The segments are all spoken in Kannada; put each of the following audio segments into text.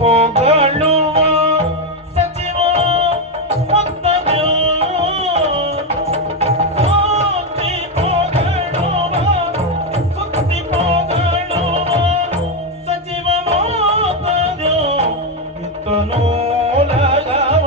ಹೊಗಳುವ ಸಚಿವ ಮುತ್ತದ್ಯೋ ಸುತ್ತಿ ಹೊಗಳುವ ಸಚಿವ ಮುತ್ತದ್ಯೋ ಇತ್ತನೋ ಲಗವ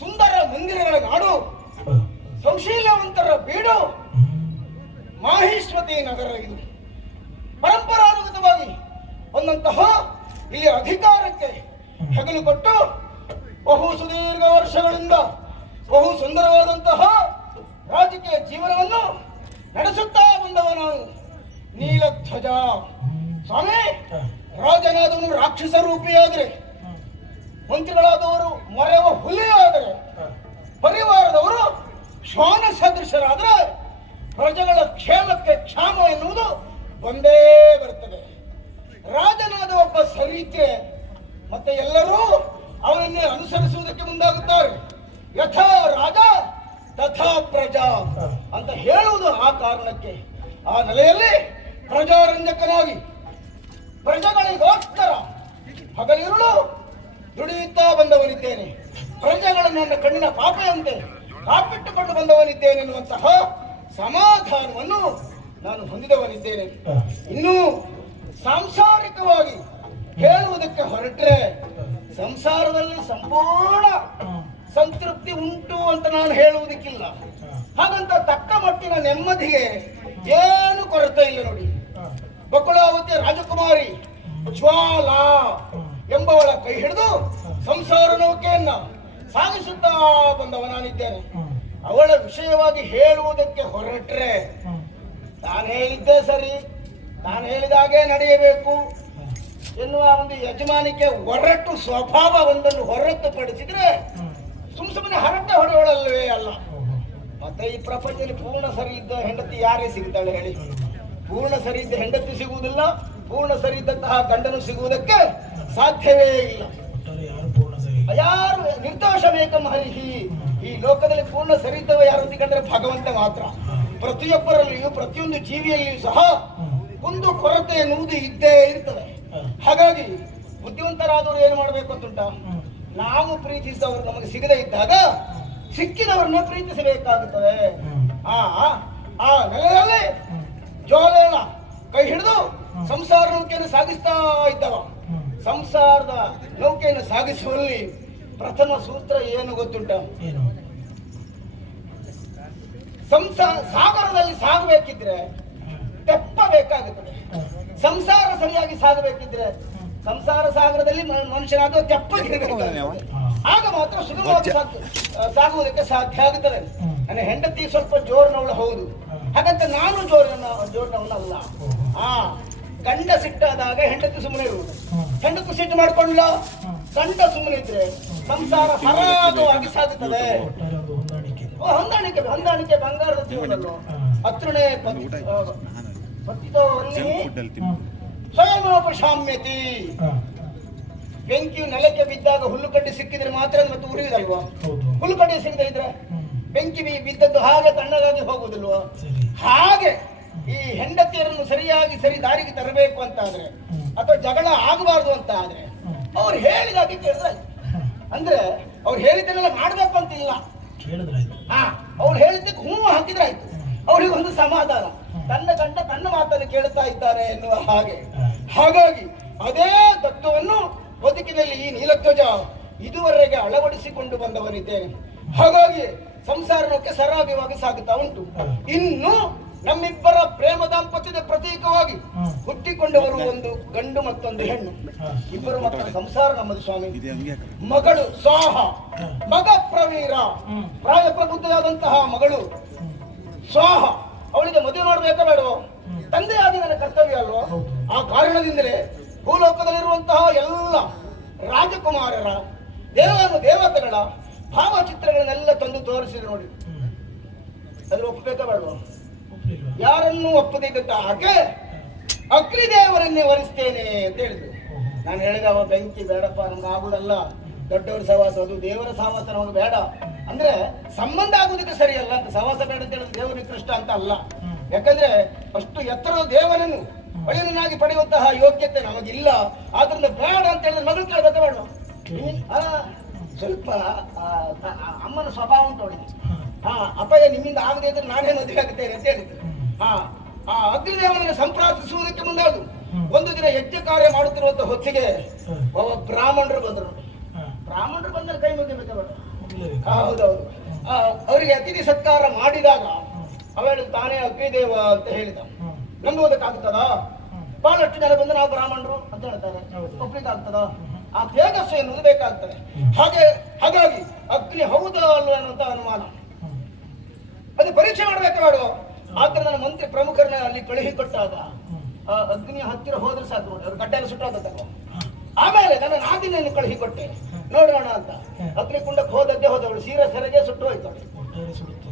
ಸುಂದರ ಮಂದಿರಗಳ ನಾಡು, ಸೌಶೀಲವಂತರ ಬೀಡು ಮಾಹಿಷ್ಮತಿ ನಗರ. ಇದು ಪರಂಪರಾನುಗತವಾಗಿ ಬಂದಂತಹ ಈ ಅಧಿಕಾರಕ್ಕೆ ಹೆಗಲು ಕೊಟ್ಟು ಬಹು ಸುದೀರ್ಘ ವರ್ಷಗಳಿಂದ ಬಹು ಸುಂದರವಾದಂತಹ ರಾಜಕೀಯ ಜೀವನವನ್ನು ನಡೆಸುತ್ತಾ ಬಂದವ ನಾನು ನೀಲಧ್ವಜ. ಸ್ವಾಮಿ, ರಾಜನಾದವನು ರಾಕ್ಷಸ ರೂಪಿಯಾದರೆ, ಮಂತ್ರಿಗಳಾದವರು ಮರೆವ ಹುಲಿಯಾದರೆ, ಪರಿವಾರದವರು ಶ್ವಾನ ಸದೃಶರಾದರೆ, ಪ್ರಜೆಗಳ ಕ್ಷೇಮಕ್ಕೆ ಕ್ಷಾಮ ಎನ್ನುವುದು ಒಂದೇ ಬರುತ್ತದೆ. ರಾಜನಾದ ಒಬ್ಬ ಸರಿತೆ ಮತ್ತೆ ಎಲ್ಲರೂ ಅವನನ್ನೇ ಅನುಸರಿಸುವುದಕ್ಕೆ ಮುಂದಾಗುತ್ತಾರೆ. ಯಥಾ ರಾಜ ತಥಾ ಪ್ರಜಾ ಅಂತ ಹೇಳುವುದು ಆ ಕಾರಣಕ್ಕೆ. ಆ ನೆಲೆಯಲ್ಲಿ ಪ್ರಜಾರಂಜಕನಾಗಿ ಪ್ರಜೆಗಳಿಗೋಸ್ಕರ ಹಗಲಿರುಳು ದುಡಿಯುತ್ತಾ ಬಂದವನಿದ್ದೇನೆ. ಪ್ರಜೆಗಳು ನನ್ನ ಕಣ್ಣಿನ ಪಾಪೆಯಂತೆ ಕಾಪಿಟ್ಟುಕೊಂಡು ಬಂದವನಿದ್ದೇನೆ ಎನ್ನುವಂತಹ ಸಮಾಧಾನವನ್ನು ನಾನು ಹೊಂದಿದವನಿದ್ದೇನೆ. ಇನ್ನು ಸಾಂಸಾರಿಕವಾಗಿ ಹೇಳುವುದಕ್ಕೆ ಹೊರಟ್ರೆ, ಸಂಸಾರದಲ್ಲಿ ಸಂಪೂರ್ಣ ಸಂತೃಪ್ತಿ ಉಂಟು ಅಂತ ನಾನು ಹೇಳುವುದಕ್ಕಿಲ್ಲ. ಹಾಗಂತ ತಕ್ಕ ಮಟ್ಟಿನ ನೆಮ್ಮದಿಗೆ ಏನು ಕೊರತೆ ಇಲ್ಲ ನೋಡಿ. ಬಕುಳಾವತಿಯ ರಾಜಕುಮಾರಿ ಜ್ವಾಲಾ ಎಂಬವಳ ಕೈ ಹಿಡಿದು ಸಂಸಾರ ನೌಕೆಯನ್ನ ಸಾಗಿಸುತ್ತಾ ಬಂದವ ನಾನಿದ್ದೇನೆ. ಅವಳ ವಿಷಯವಾಗಿ ಹೇಳುವುದಕ್ಕೆ ಹೊರಟ್ರೆ, ನಾನು ಹೇಳಿದ್ದೆ ಸರಿ, ನಾನು ಹೇಳಿದಾಗೆ ನಡೆಯಬೇಕು ಎನ್ನುವ ಒಂದು ಯಜಮಾನಿಕೆ ಒರಟು ಸ್ವಭಾವ ಒಂದನ್ನು ಹೊರತುಪಡಿಸಿದ್ರೆ ಸುಮ್ಮನೆ ಹರಟೆ ಹೊಡೆಯೊಳಲ್ವೇ ಅಲ್ಲ. ಮತ್ತೆ ಈ ಪ್ರಪಂಚದಲ್ಲಿ ಪೂರ್ಣ ಸರಿ ಇದ್ದ ಹೆಂಡತಿ ಯಾರೇ ಸಿಗುತ್ತಾಳೆ ಹೇಳಿ? ಪೂರ್ಣ ಸರಿ ಇದ್ದ ಹೆಂಡತಿ ಸಿಗುವುದಿಲ್ಲ, ಪೂರ್ಣ ಸರಿ ಇದ್ದಂತಹ ಗಂಡನು ಸಿಗುವುದಕ್ಕೆ ಸಾಧ್ಯವೇ ಇಲ್ಲ. ಯಾರು ನಿರ್ದೋಷ ಬೇಕಂ ಹರಿಹಿ. ಈ ಲೋಕದಲ್ಲಿ ಪೂರ್ಣ ಸರಿ ಇದ್ದವ ಯಾರು ಕಂಡ್ರೆ ಭಗವಂತ ಮಾತ್ರ. ಪ್ರತಿಯೊಬ್ಬರಲ್ಲಿಯೂ ಪ್ರತಿಯೊಂದು ಜೀವಿಯಲ್ಲಿಯೂ ಸಹ ಒಂದು ಕೊರತೆ ಎನ್ನುವುದು ಇದ್ದೇ ಇರ್ತದೆ. ಹಾಗಾಗಿ ಬುದ್ಧಿವಂತರಾದವರು ಏನು ಮಾಡಬೇಕು ಅಂತುಂಟ, ನಾವು ಪ್ರೀತಿಸಿದವರು ನಮಗೆ ಸಿಗದೇ ಇದ್ದಾಗ ಸಿಕ್ಕಿದವರನ್ನ ಪ್ರೀತಿಸಬೇಕಾಗುತ್ತದೆ. ಆ ನೆಲೆಯಲ್ಲಿ ಜ್ವಾಲೆಯ ಕೈ ಹಿಡಿದು ಸಂಸಾರ ನೌಕೆಯನ್ನು ಸಾಗಿಸ್ತಾ ಇದ್ದವ. ಸಂಸಾರದ ನೌಕೆಯನ್ನು ಸಾಗಿಸುವಲ್ಲಿ ಪ್ರಥಮ ಸೂತ್ರ ಏನು ಗೊತ್ತುಂಟ? ಸಾಗರದಲ್ಲಿ ಸಾಗಬೇಕಿದ್ರೆ ತೆಪ್ಪ ಬೇಕಾಗುತ್ತದೆ. ಸಂಸಾರ ಸರಿಯಾಗಿ ಸಾಗಬೇಕಿದ್ರೆ ಸಂಸಾರ ಸಾಗರದಲ್ಲಿ ಮನುಷ್ಯನಾದ ತೆಪ್ಪಗಿರಬೇಕಾಗುತ್ತದೆ. ಆಗ ಮಾತ್ರ ಸುಗಮವಾಗಿ ಸಾಗುವುದಕ್ಕೆ ಸಾಧ್ಯ ಆಗುತ್ತದೆ. ನನ್ನ ಹೆಂಡತಿ ಸ್ವಲ್ಪ ಜೋರಿನವಳು ಹೌದು, ಹಾಗಂತ ನಾನು ಜೋರಿನವನಲ್ಲ. ಗಂಡ ಸಿಟ್ಟಾದಾಗ ಹೆಂಡತಿ ಸುಮ್ಮನೆ ಇರುವುದು. ಹೆಂಡತಿ ಸಿಟ್ಟು ಮಾಡ್ಕೊಳ್ಳ, ಗಂಡ ಸುಮ್ಮನೆ ಇದ್ರೆ ಸಂಸಾರ ಸರಾಗವಾಗಿ ಸಾಗುತ್ತದೆ. ಹೊಂದಾಣಿಕೆ ಬಂಗಾರದ ಜೀವನಲ್ಲೋ ಹತ್ರನೇ ಸ್ವಯಂಪಶಾಮ್ಯತಿ. ಬೆಂಕಿಯು ನೆಲಕ್ಕೆ ಬಿದ್ದಾಗ ಹುಲ್ಲುಕಡ್ಡಿ ಸಿಕ್ಕಿದ್ರೆ ಮಾತ್ರ ಮತ್ತೆ ಉರಿಯುದಲ್ವಾ? ಹುಲ್ಲುಕಡ್ಡಿ ಸಿಗದೆ ಇದ್ರೆ ಬೆಂಕಿ ಬಿದ್ದದ್ದು ಹಾಗೆ ತಣ್ಣಗಾಗಿ ಹೋಗುವುದಿಲ್ವಾ? ಹಾಗೆ ಈ ಹೆಂಡತಿಯರನ್ನು ಸರಿ ದಾರಿಗೆ ತರಬೇಕು ಅಂತ ಆದ್ರೆ, ಅಥವಾ ಜಗಳ ಆಗಬಾರ್ದು ಅಂತ ಆದ್ರೆ ಅವ್ರು ಹೇಳಿದಾಗೆ ಕೇಳಿದ್ರಾಯ್ತು. ಅಂದ್ರೆ ಅವ್ರು ಹೇಳಿದ್ದನ್ನೆಲ್ಲ ಮಾಡ್ಬೇಕು ಅಂತ ಇಲ್ಲ, ಅವ್ರು ಹೇಳಿದ್ದಕ್ಕೆ ಹೂ ಹಾಕಿದ್ರಾಯ್ತು. ಅವರಿಗೆ ಒಂದು ಸಮಾಧಾನ, ತನ್ನ ಗಂಡ ತನ್ನ ಮಾತನ್ನು ಕೇಳುತ್ತಾ ಇದ್ದಾರೆ ಎನ್ನುವ ಹಾಗೆ. ಹಾಗಾಗಿ ಅದೇ ತತ್ವವನ್ನು ಬದುಕಿನಲ್ಲಿ ಈ ನೀಲಧ್ವಜ ಇದುವರೆಗೆ ಅಳವಡಿಸಿಕೊಂಡು ಬಂದವನಿದ್ದೇನೆ. ಹಾಗಾಗಿ ಸಂಸಾರಕ್ಕೆ ಸರಾಗವಾಗಿ ಸಾಗುತ್ತಾ ಉಂಟು. ಇನ್ನು ನಮ್ಮಿಬ್ಬರ ಪ್ರೇಮ ದಾಂಪತ್ಯದ ಪ್ರತೀಕವಾಗಿ ಹುಟ್ಟಿಕೊಂಡವರು ಒಂದು ಗಂಡು ಮತ್ತೊಂದು ಹೆಣ್ಣು, ಇಬ್ಬರು ಮಕ್ಕಳ ಸಂಸಾರ ನಮ್ಮದು ಸ್ವಾಮಿ. ಮಗಳು ಸ್ವಾಹ, ಮಗ ಪ್ರವೀರ, ಪ್ರಾಯ ಪ್ರಬುದ್ಧರಾದಂತಹ ಮಗಳು ಸ್ವಾಹ. ಅವಳಿಗೆ ಮದುವೆ ಮಾಡಬೇಕಾ ಬೇಡವೋ? ತಂದೆಯಾಗಿ ನನ್ನ ಕರ್ತವ್ಯ ಅಲ್ವೋ? ಆ ಕಾರಣದಿಂದಲೇ ಭೂಲೋಕದಲ್ಲಿರುವಂತಹ ಎಲ್ಲ ರಾಜಕುಮಾರರ ದೇವತೆಗಳ ಭಾವಚಿತ್ರಗಳನ್ನೆಲ್ಲ ತಂದು ತೋರಿಸಿದ್ರು ನೋಡಿ. ಅದ್ರ ಒಪ್ಪಬೇಕಾ ಬೇಡವೋ? ಯಾರನ್ನೂ ಒಪ್ಪದಿದ್ದ ಹಾಗೆ ಅಗ್ನಿದೇವರನ್ನೇ ವರಿಸ್ತೇನೆ ಅಂತ ಹೇಳಿದ್ರು. ನಾನು ಹೇಳಿದ ಅವ ಬೆಂಕಿ ಬೇಡಪ್ಪ, ನಮ್ಗೆ ಆಗುದಲ್ಲ, ದೊಡ್ಡವರ ಸಹವಾಸ, ಅದು ದೇವರ ಸಹವಾಸ ನಮಗೆ ಬೇಡ. ಅಂದ್ರೆ ಸಂಬಂಧ ಆಗುವುದಕ್ಕೆ ಸರಿಯಲ್ಲ ಅಂತ, ಸಹವಾಸ ಬೇಡ ಅಂತ ಹೇಳಿದ್ರೆ ದೇವರ ನಿಕೃಷ್ಟ ಅಂತ ಅಲ್ಲ. ಯಾಕಂದ್ರೆ ಅಷ್ಟು ಎತ್ತರದ ದೇವರನ್ನು ಒಳ್ಳೆಯನಾಗಿ ಪಡೆಯುವಂತಹ ಯೋಗ್ಯತೆ ನಮಗಿಲ್ಲ. ಆದ್ರಿಂದ ಬೇಡ ಅಂತ ಹೇಳಿದ್ರೆ ಮಗಳು ಕೇಳಬೇಕಾ ಬೇಡ? ಸ್ವಲ್ಪ ಅಮ್ಮನ ಸ್ವಭಾವ ಉಂಟು ಅವಳಿಗೆ. ಅಪಾಯ ನಿಮ್ಮಿಂದ ಆಗದೆ ಇದ್ರೆ ನಾನೇ ಮದುವೆ ಆಗುತ್ತೇನೆ ಅಂತ ಹೇಳಿದ್ರು. ಆ ಅಗ್ನಿದೇವನನ್ನು ಸಂಪ್ರಾರ್ಥಿಸುವುದಕ್ಕೆ ಮುಂದಾದ್ರು. ಒಂದು ದಿನ ಯಜ್ಞ ಕಾರ್ಯ ಮಾಡುತ್ತಿರುವಂತ ಹೊತ್ತಿಗೆ ಬ್ರಾಹ್ಮಣರು ಬಂದರು. ಬ್ರಾಹ್ಮಣರು ಬಂದರೆ ಕೈ ಮುಗಿಬೇಕಾ ಬೇಡ? ಹೌದೌದು. ಅವರಿಗೆ ಅತಿಥಿ ಸತ್ಕಾರ ಮಾಡಿದಾಗ ಅವಳು ತಾನೇ ಅಗ್ನಿದೇವ ಅಂತ ಹೇಳಿದ. ನಂಬುವುದಕ್ಕಾಗ್ತದ? ಬಹಳಷ್ಟು ಜನ ಬಂದು ನಾವು ಬ್ರಾಹ್ಮಣರು ಅಂತ ಹೇಳ್ತಾರೆ, ಒಪ್ಲಿಕ್ಕೆ ಆಗ್ತದ? ಆ ತೇಜಸ್ಸು ಎನ್ನುವುದು ಬೇಕಾಗ್ತದೆ. ಹಾಗಾಗಿ ಅಗ್ನಿ ಹೌದಾ ಅಲ್ವ ಅನ್ನುವಂತ ಅನುಮಾನ, ಅದು ಪರೀಕ್ಷೆ ಮಾಡ್ಬೇಕಾ ಬೇಡ? ಆದ್ರೆ ನನ್ನ ಮಂತ್ರಿ ಪ್ರಮುಖರನ್ನ ಅಲ್ಲಿ ಕಳುಹಿ ಕೊಟ್ಟಾಗ ಆ ಅಗ್ನಿಯ ಹತ್ತಿರ ಹೋದ್ರೆ ಸಾಕು ನೋಡಿ, ಅವ್ರು ಗಡ್ಡೆ ಎಲ್ಲ ಸುಟ್ಟೋಗ್ತಕ್ಕ. ಆಮೇಲೆ ನನ್ನ ನಾದಿನಿಯನ್ನು ಕಳುಹಿ ಕೊಟ್ಟೆ ನೋಡೋಣ ಅಂತ. ಅಗ್ನಿ ಕುಂಡಕ್ಕೆ ಹೋದವಳು ಸೀರೆ ಸೆರೆಗೆ ಸುಟ್ಟು ಹೋಯ್ತು.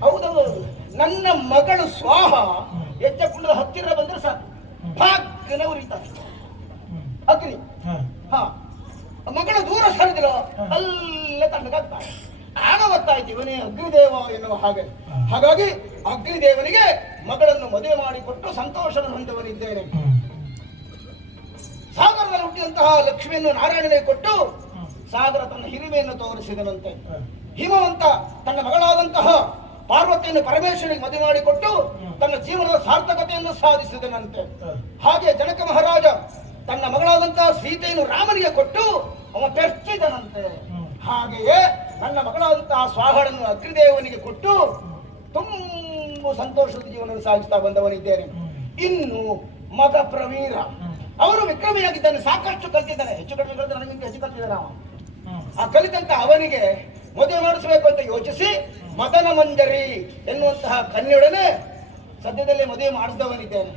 ಹೌದೌದು. ನನ್ನ ಮಗಳು ಸ್ವಾಹ ಯಜ್ಞ ಕುಂಡದ ಹತ್ತಿರ ಬಂದ್ರೆ ಸಾಕು, ಭಾಗ್ಯನ ಉರಿತಾರೆ ಅಗ್ನಿ. ಮಗಳು ದೂರ ಸರಿದಿಲ್ಲ, ಅಲ್ಲೇ ತಣ್ಣಗಾಗ್ತಾರೆ. ಆಗ ಗೊತ್ತಾಯ್ತು ಇವನೇ ಅಗ್ನಿದೇವ ಎನ್ನುವ ಹಾಗೆ. ಹಾಗಾಗಿ ಅಗ್ನಿದೇವನಿಗೆ ಮಗಳನ್ನು ಮದುವೆ ಮಾಡಿಕೊಟ್ಟು ಸಂತೋಷವನ್ನು ಹೊಂದವನಿದ್ದೇನೆ. ಸಾಗರದಲ್ಲಿ ಹುಟ್ಟಿದಂತಹ ಲಕ್ಷ್ಮಿಯನ್ನು ನಾರಾಯಣನಿಗೆ ಕೊಟ್ಟು ಸಾಗರ ತನ್ನ ಹಿರಿಮೆಯನ್ನು ತೋರಿಸಿದನಂತೆ. ಹಿಮವಂತ ತನ್ನ ಮಗಳಾದಂತಹ ಪಾರ್ವತಿಯನ್ನು ಪರಮೇಶ್ವರಿಗೆ ಮದುವೆ ಮಾಡಿಕೊಟ್ಟು ತನ್ನ ಜೀವನದ ಸಾರ್ಥಕತೆಯನ್ನು ಸಾಧಿಸಿದನಂತೆ. ಹಾಗೆ ಜನಕ ಮಹಾರಾಜ ತನ್ನ ಮಗಳಾದಂತಹ ಸೀತೆಯನ್ನು ರಾಮನಿಗೆ ಕೊಟ್ಟು ಅವ ಬೆರ್ಚಿದನಂತೆ. ಹಾಗೆಯೇ ನನ್ನ ಮಗಳಾದಂತಹ ಸ್ವಾಹಳನ್ನು ಅಗ್ನಿದೇವನಿಗೆ ಕೊಟ್ಟು ತುಂಬ ಸಂತೋಷದ ಜೀವನವನ್ನು ಸಾಗಿಸ್ತಾ ಬಂದವನಿದ್ದೇನೆ. ಇನ್ನು ಮಗ ಪ್ರವೀರ, ಅವರು ವಿಕ್ರಮಿಯಾಗಿದ್ದಾನೆ, ಸಾಕಷ್ಟು ಕಲಿತಿದ್ದಾನೆ. ಹೆಚ್ಚು ಕಡಿಮೆ ಕಲಿತ ನನಗಿಂತ ಹೆಚ್ಚು ಕಲಿತಿದ್ದಾನೆ ಅವ. ಆ ಕಲಿತಂತ ಅವನಿಗೆ ಮದುವೆ ಮಾಡಿಸಬೇಕು ಅಂತ ಯೋಚಿಸಿ ಮದನ ಮಂಜರಿ ಎನ್ನುವಂತಹ ಕನ್ಯೊಡನೆ ಸದ್ಯದಲ್ಲೇ ಮದುವೆ ಮಾಡಿಸಿದವನಿದ್ದೇನೆ.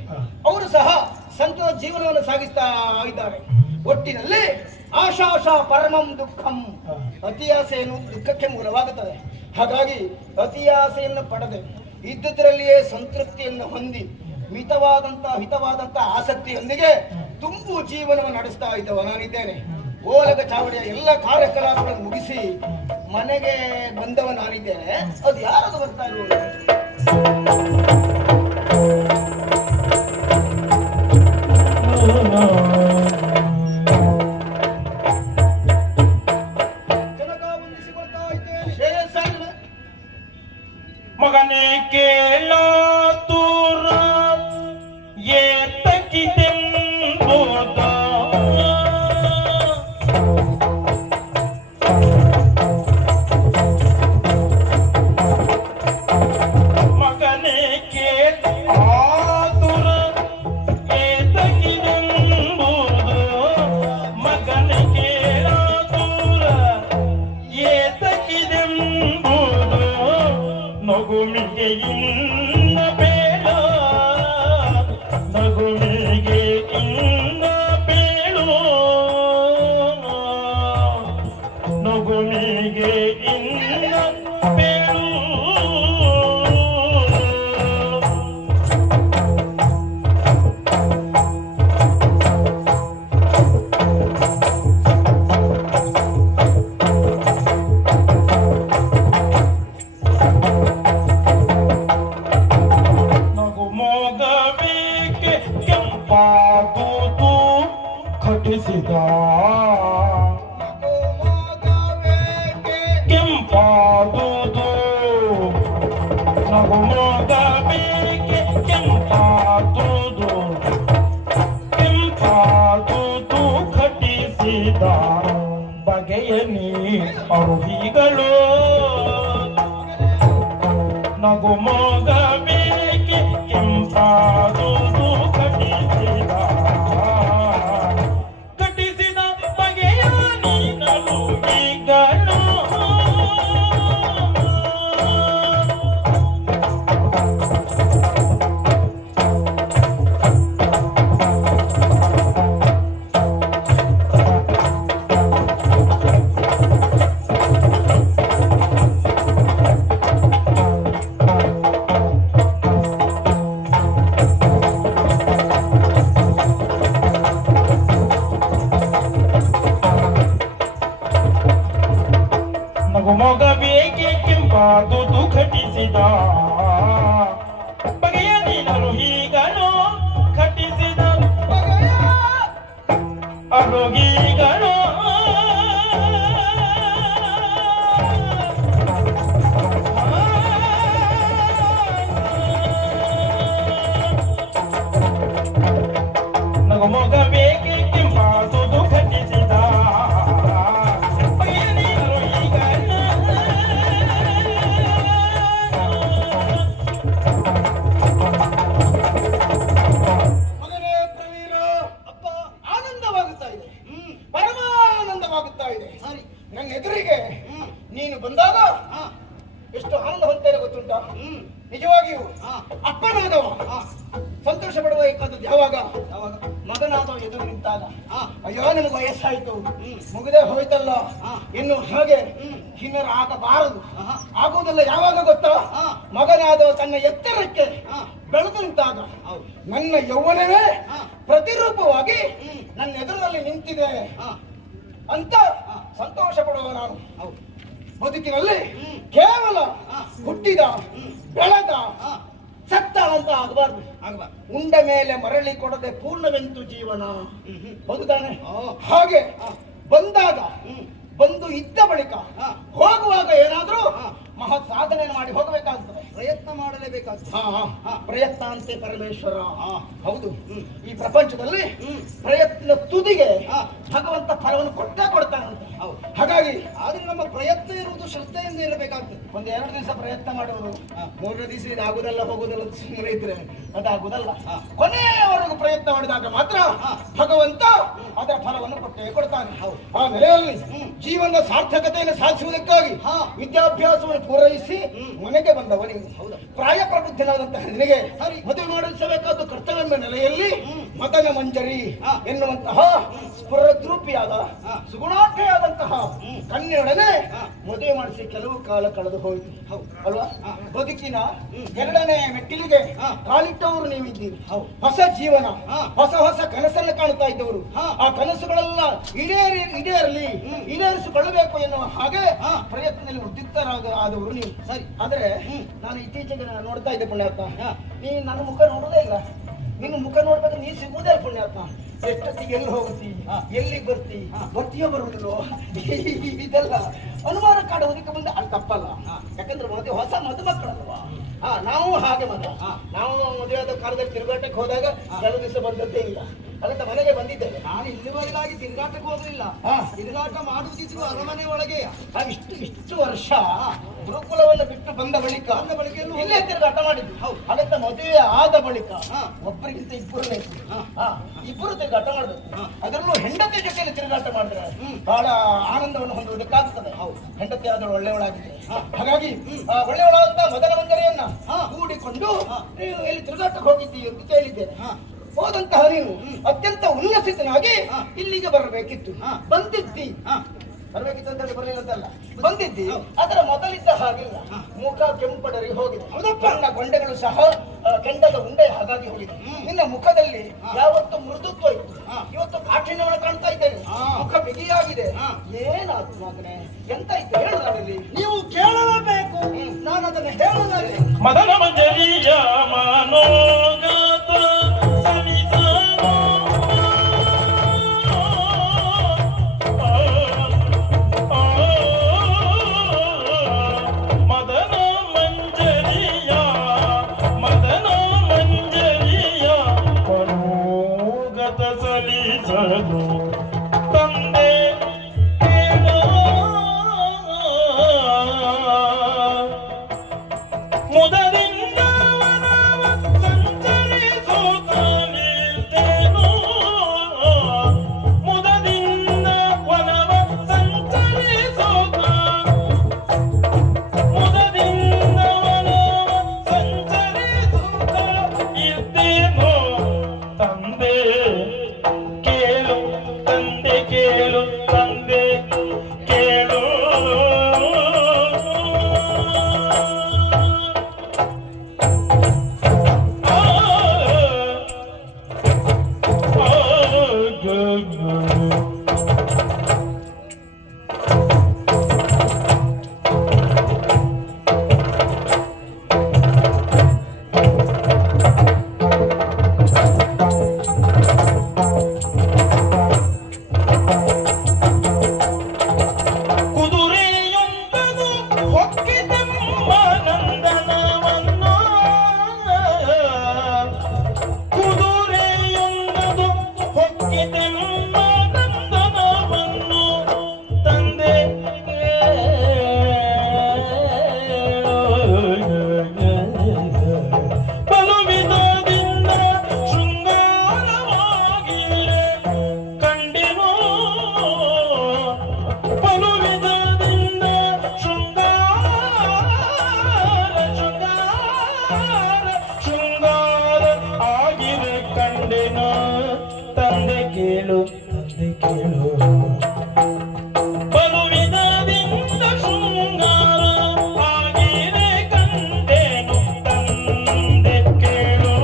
ಅವರು ಸಹ ಸಂತೋಷ ಜೀವನವನ್ನು ಸಾಗಿಸ್ತಾ ಇದ್ದಾರೆ. ಒಟ್ಟಿನಲ್ಲಿ ಆಶಾಶ ಪರಮಂ ದುಃಖಂ, ಅತಿಯಾಸೆಯನ್ನು ದುಃಖಕ್ಕೆ ಮೂಲವಾಗುತ್ತದೆ. ಹಾಗಾಗಿ ಅತಿಯಾಸೆಯನ್ನು ಪಡೆದೆ ಇದ್ದುದರಲ್ಲಿಯೇ ಸಂತೃಪ್ತಿಯನ್ನು ಹೊಂದಿ ಹಿತವಾದಂತಹ ಆಸಕ್ತಿಯೊಂದಿಗೆ ತುಂಬು ಜೀವನವನ್ನು ನಡೆಸ್ತಾ ಇದ್ದವ ನಾನಿದ್ದೇನೆ. ಓಲಗ ಚಾವಡಿಯ ಎಲ್ಲ ಕಾರ್ಯಕಲಾಪಗಳನ್ನು ಮುಗಿಸಿ ಮನೆಗೆ ಬಂದವ ನಾನಿದ್ದೇನೆ. ಅದು ಯಾರದು ಬರ್ತಾ ಇರುವುದು? ಮಗನೇ ಕೇಳ ತೂರ ಏತಕ್ಕಿದೆಂಬುದ, ಮಗನೇ ಕೇಳ ಆತುರ ಏತಕ್ಕಿದೆಂಬುದು, ಮಗನೇ ಕೇಳ ತೂರ ಏತಕ್ಕಿದೆಂಬುದು, ನಗುಮಿಗೆ ಇನ್ನ ಬೇಡ, ನಗುಮಿಗೆ ಇನ್ನ ಬೇಳು, ನಗುಮಿಗೆ ಇನ್ನ ಬೇಳು. ಕೆಂಪಾದುದು ನಗುಮೋದ ಬೇಕೆ, ಕೆಂಪಾದುದು ಕೆಂಪಾದುದು ಘಟಿಸಿದ ಬಗೆಯ ನೀ ಅರುಹಿಗಳು. ನಗು ಮೋಗ ಬೇಕೆ ಕೆಂಪಾದುದು ಕಟಿಸಿದ ಕಟಿಸಿದ ಬಗೆಯ ನೀನಲು ಈಗಲೂ ನಗುಮೊಗ ಬೇಕೆ ಕೆಂಪಾದುದು ಘಟಿಸಿದ ಬಗೆಯ ನೀನಲು ಹೀಗನು ಘಟಿಸಿದ ಅರೋಗೀಗನು ನಗುಮೊಗ ಬೇಕೆ ಕೆಂಪಾದುದು ಘಟಿಸಿದ ಬಗೆಯ ನೀನಲು ಹೀಗನು ಮಗನೇ ಪ್ರವೀರ, ಅಪ್ಪ ಆನಂದವಾಗುತ್ತಾ ಇದೆ. ಪರಮಾನಂದವಾಗುತ್ತಾ ಇದೆ. ಸರಿ, ನನ್ನ ಎದುರಿಗೆ ನೀನು ಬಂದಾಗ ಎಷ್ಟು ಆನಂದ ಹೊಂತೇನೆ ಗೊತ್ತುಂಟ. ನಿಜವಾಗಿಯೂ ಅಪ್ಪನಾದವ ಸಂತೋಷ ಪಡಬೇಕಾದದ್ದು ಯಾವಾಗ ಯಾವಾಗ ಮಗನಾದವ ಎದುರು ನಿಂತಾಗ. ಅಯ್ಯೋ ನಿಮಗೆ ವಯಸ್ಸಾಯ್ತು, ಮುಗಿದೇ ಹೋಯ್ತಲ್ಲ, ಇನ್ನು ಹಾಗೆ ಹಿನ್ನರ ಆಗಬಾರದು. ಆಗುವುದಲ್ಲ ಯಾವಾಗ ಗೊತ್ತಾ, ಮಗನಾದವ ತನ್ನ ಎತ್ತರಕ್ಕೆ ಬೆಳೆದು ನಿಂತಾಗ. ನನ್ನ ಯೌವನವೇ ಪ್ರತಿರೂಪವಾಗಿ ನನ್ನ ಎದುರಿನಲ್ಲಿ ನಿಂತಿದೆ ಅಂತ ಸಂತೋಷ ಪಡುವ ನಾನು. ಬದುಕಿನಲ್ಲಿ ಕೇವಲ ಹುಟ್ಟಿದ ಬೆಳೆದ ಸತ್ತ ಅಂತ ಆಗಬಾರ್ದು. ಉಂಡ ಮೇಲೆ ಮರಳಿ ಕೊಡದೆ ಪೂರ್ಣವೆಂತು ಜೀವನ. ಹೌದಾನೆ? ಹಾಗೆ ಬಂದಾಗ ಬಂದು ಇದ್ದ ಬಳಿಕ ಹೋಗುವಾಗ ಏನಾದ್ರೂ ಮಹತ್ ಸಾಧನೆ ಮಾಡಿ ಹೋಗಬೇಕಾಗ್ತದೆ, ಪ್ರಯತ್ನ ಮಾಡಲೇಬೇಕಾಗ್ತದೆ. ಪ್ರಯತ್ನ ಅಂತೆ ಪರಮೇಶ್ವರ. ಹೌದು, ಈ ಪ್ರಪಂಚದಲ್ಲಿ ಪ್ರಯತ್ನ ತುದಿಗೆ ಭಗವಂತ ಫಲವನ್ನು ಕೊಡ್ತಾನಂತೆ. ಹಾಗಾಗಿ ಆದ್ರೆ ನಮ್ಮ ಪ್ರಯತ್ನ ಇರುವುದು ಶ್ರದ್ಧೆಯಿಂದ ಇರಬೇಕಾಗ್ತದೆ. ಒಂದ್ 2 ದಿವಸ ಪ್ರಯತ್ನ ಮಾಡುವುದು, 3ನೇ ದಿವಸ ಇದು ಆಗುದಲ್ಲ ಹೋಗುದಲ್ಲ ಸುಮ್ಮನೆ ಇದ್ರೆ ಅದಾಗುದಲ್ಲ. ಕೊನೆಯವರೆಗೂ ಪ್ರಯತ್ನ ಮಾಡಿದಾಗ ಮಾತ್ರ ಭಗವಂತ ಅದರ ಫಲವನ್ನು ಕೊಡ್ತಾನೆ. ಆ ನೆಲೆಯಲ್ಲಿ ಜೀವನದ ಸಾರ್ಥಕತೆಯನ್ನು ಸಾಧಿಸುವುದಕ್ಕಾಗಿ ವಿದ್ಯಾಭ್ಯಾಸವನ್ನು ಪೂರೈಸಿ ಮನೆಗೆ ಬಂದವ ನೀವು. ಪ್ರಾಯ ಪ್ರಬುದ್ಧನಾದಂತಹ ನಿನಗೆ ಮದುವೆ ಮಾಡಿಸಬೇಕಾದ ಕರ್ತವ್ಯ ನೆಲೆಯಲ್ಲಿ ಮದನ ಮಂಜರಿ ಎನ್ನುವಂತಹ ಸ್ಫುರದ್ರೂಪಿಯಾದ ಸುಗುಣಾಢ್ಯೆಯಾದಂತಹ ಕನ್ಯೆಯೊಡನೆ ಮದುವೆ ಮಾಡಿಸಿ ಕೆಲವು ಕಾಲ ಕಳೆದು ಹೋಯಿತು ಅಲ್ವಾ. ಬದುಕಿನ 2ನೇ ಮೆಟ್ಟಿಲಿಗೆ ಕಾಲಿಟ್ಟವರು ನೀವಿದ್ದೀರಿ. ಹೊಸ ಜೀವನ, ಹೊಸ ಹೊಸ ಕನಸನ್ನು ಕಾಣುತ್ತಾ ಇದ್ದವರು. ಆ ಕನಸುಗಳೆಲ್ಲ ಈಡೇರಿಸಿಕೊಳ್ಳಬೇಕು ಎನ್ನುವ ಹಾಗೆ ಪ್ರಯತ್ನದಲ್ಲಿ ಉದ್ಯುಕ್ತರಾದವರು ನೀವು. ಸರಿ, ಆದ್ರೆ ನಾನು ಇತ್ತೀಚೆಗೆ ನೋಡ್ತಾ ಇದ್ದೆ ಪುಣ್ಯಾತ್ಮ, ನೀ ನನ್ನ ಮುಖ ನೋಡುವುದೇ ಇಲ್ಲ. ನಿನ್ನ ಮುಖ ನೋಡ್ಬೇಕು, ನೀ ಸಿಗುವುದೇ ಪುಣ್ಯಾತ್ಮ. ಎಷ್ಟೊತ್ತಿಗೆ ಎಲ್ಲಿ ಹೋಗುತ್ತಿ, ಎಲ್ಲಿ ಬರ್ತೀಯೋ ಬರುವುದಿಲ್ಲೋ, ಇದೆಲ್ಲ ಅನುಮಾನ ಕಾಡುವುದಕ್ಕೆ ಮುಂದೆ ಅದು ತಪ್ಪಲ್ಲ. ಯಾಕಂದ್ರೆ ಮತ್ತೆ ಹೊಸ ಮದುಮಕ್ಕಳಲ್ವಾ. ನಾವು ಹಾಗೆ ನಾವು ಮದುವೆ ಆದ ಕಾಲದಲ್ಲಿ ತಿರುಗಾಟಕ್ಕೆ ಹೋದಾಗ ಕೆಲವು ದಿವಸ ಬಂದದ್ದೇ ಇಲ್ಲ. ಅದಕ್ಕೆ ಮನೆಗೆ ಬಂದಿದ್ದೇನೆ. ನಾನು ಇಲ್ಲಿವರೆಗಾಗಿ ತಿರುಗಾಟಕ್ಕೆ ಹೋಗಲಿಲ್ಲ. ತಿರುಗಾಟ ಮಾಡುತ್ತಿದ್ರು ಅರಮನೆ ಒಳಗೆ. ಇಷ್ಟು ವರ್ಷ ಗುರುಕುಲವನ್ನು ಬಿಟ್ಟು ಬಂದ ಬಳಿಕ ಇಲ್ಲೇ ತಿರುಗಾಟ ಮಾಡಿದ್ವಿ. ಅದಕ್ಕೆ ಮದುವೆ ಆದ ಬಳಿಕ ಒಬ್ಬರಿಗಿಂತ ಇಬ್ಬರು ತಿರುಗಾಟ ಮಾಡಬೇಕು. ಅದರಲ್ಲೂ ಹೆಂಡತಿ ಜೊತೆಯಲ್ಲಿ ತಿರುಗಾಟ ಮಾಡಿದ್ರೆ ಬಹಳ ಆನಂದವನ್ನು ಹೊಂದುವುದಕ್ಕಾಗ್ತದೆ. ಹೆಂಡತಿ ಆದಳು ಒಳ್ಳೆಯವಳಾಗಿದೆ. ಹಾಗಾಗಿ ಒಳ್ಳೆಯವಳಾದಂತ ಮದನ ಮಂಜರಿಯನ್ನ ಕೂಡಿಕೊಂಡು ನೀನು ಎಲ್ಲಿ ತಿರುಗಾಟಕ್ಕೆ ಹೋಗಿದ್ದೀವಿ ಅಂತ ಕೇಳಿದ್ದೇನೆ. ಹೋದಂತಹ ನೀನು ಅತ್ಯಂತ ಉಲ್ಲಸಿತನಾಗಿ ಇಲ್ಲಿಗೆ ಬರಬೇಕಿತ್ತು. ಬಂದಿದ್ದಿ, ಬರಬೇಕಿತ್ತು ಅಂತ ಹೇಳಿ ಬರಲಿಲ್ಲ ಅಂತಲ್ಲ, ಬಂದಿದ್ದಿ. ಅದರ ಮೊದಲಿದ್ದ ಹಾಗಿಲ್ಲ. ಮುಖ ಕೆಂಪಡರಿ ಹೋಗಿದೆ, ಬಣ್ಣ ಗೊಂಡೆಗಳು ಸಹ ಕೆಂಡದ ಉಂಡೆ ಹಾಗಾಗಿ ಹೋಗಿದೆ. ನಿನ್ನ ಮುಖದಲ್ಲಿ ಯಾವತ್ತು ಮೃದುತ್ವ ಇತ್ತು, ಇವತ್ತು ಕಾಠಿಣ್ಯವನ್ನು ಕಾಣ್ತಾ ಇದ್ದೇನೆ. ಮುಖ ಬಿಗಿಯಾಗಿದೆ. ಏನಾದ್ರು ಮಗನೇ, ಎಂತ ಇತ್ತು ಹೇಳುವುದಲ್ಲಿ? ನೀವು ಕೇಳಲೇಬೇಕು, ನಾನು ಅದನ್ನು ಹೇಳುವುದಾಗಿ. ಮದನ ಮಂಜರಿಯ ಮನೋಗತ ತಂದೆ ಮುದರಿ ಬಲುವಿಧದಿಂದ ಶೃಂಗಾರ ಆಗಿದೆ ಕಂಡೆನು ತಂದೆ ಕೇಳು.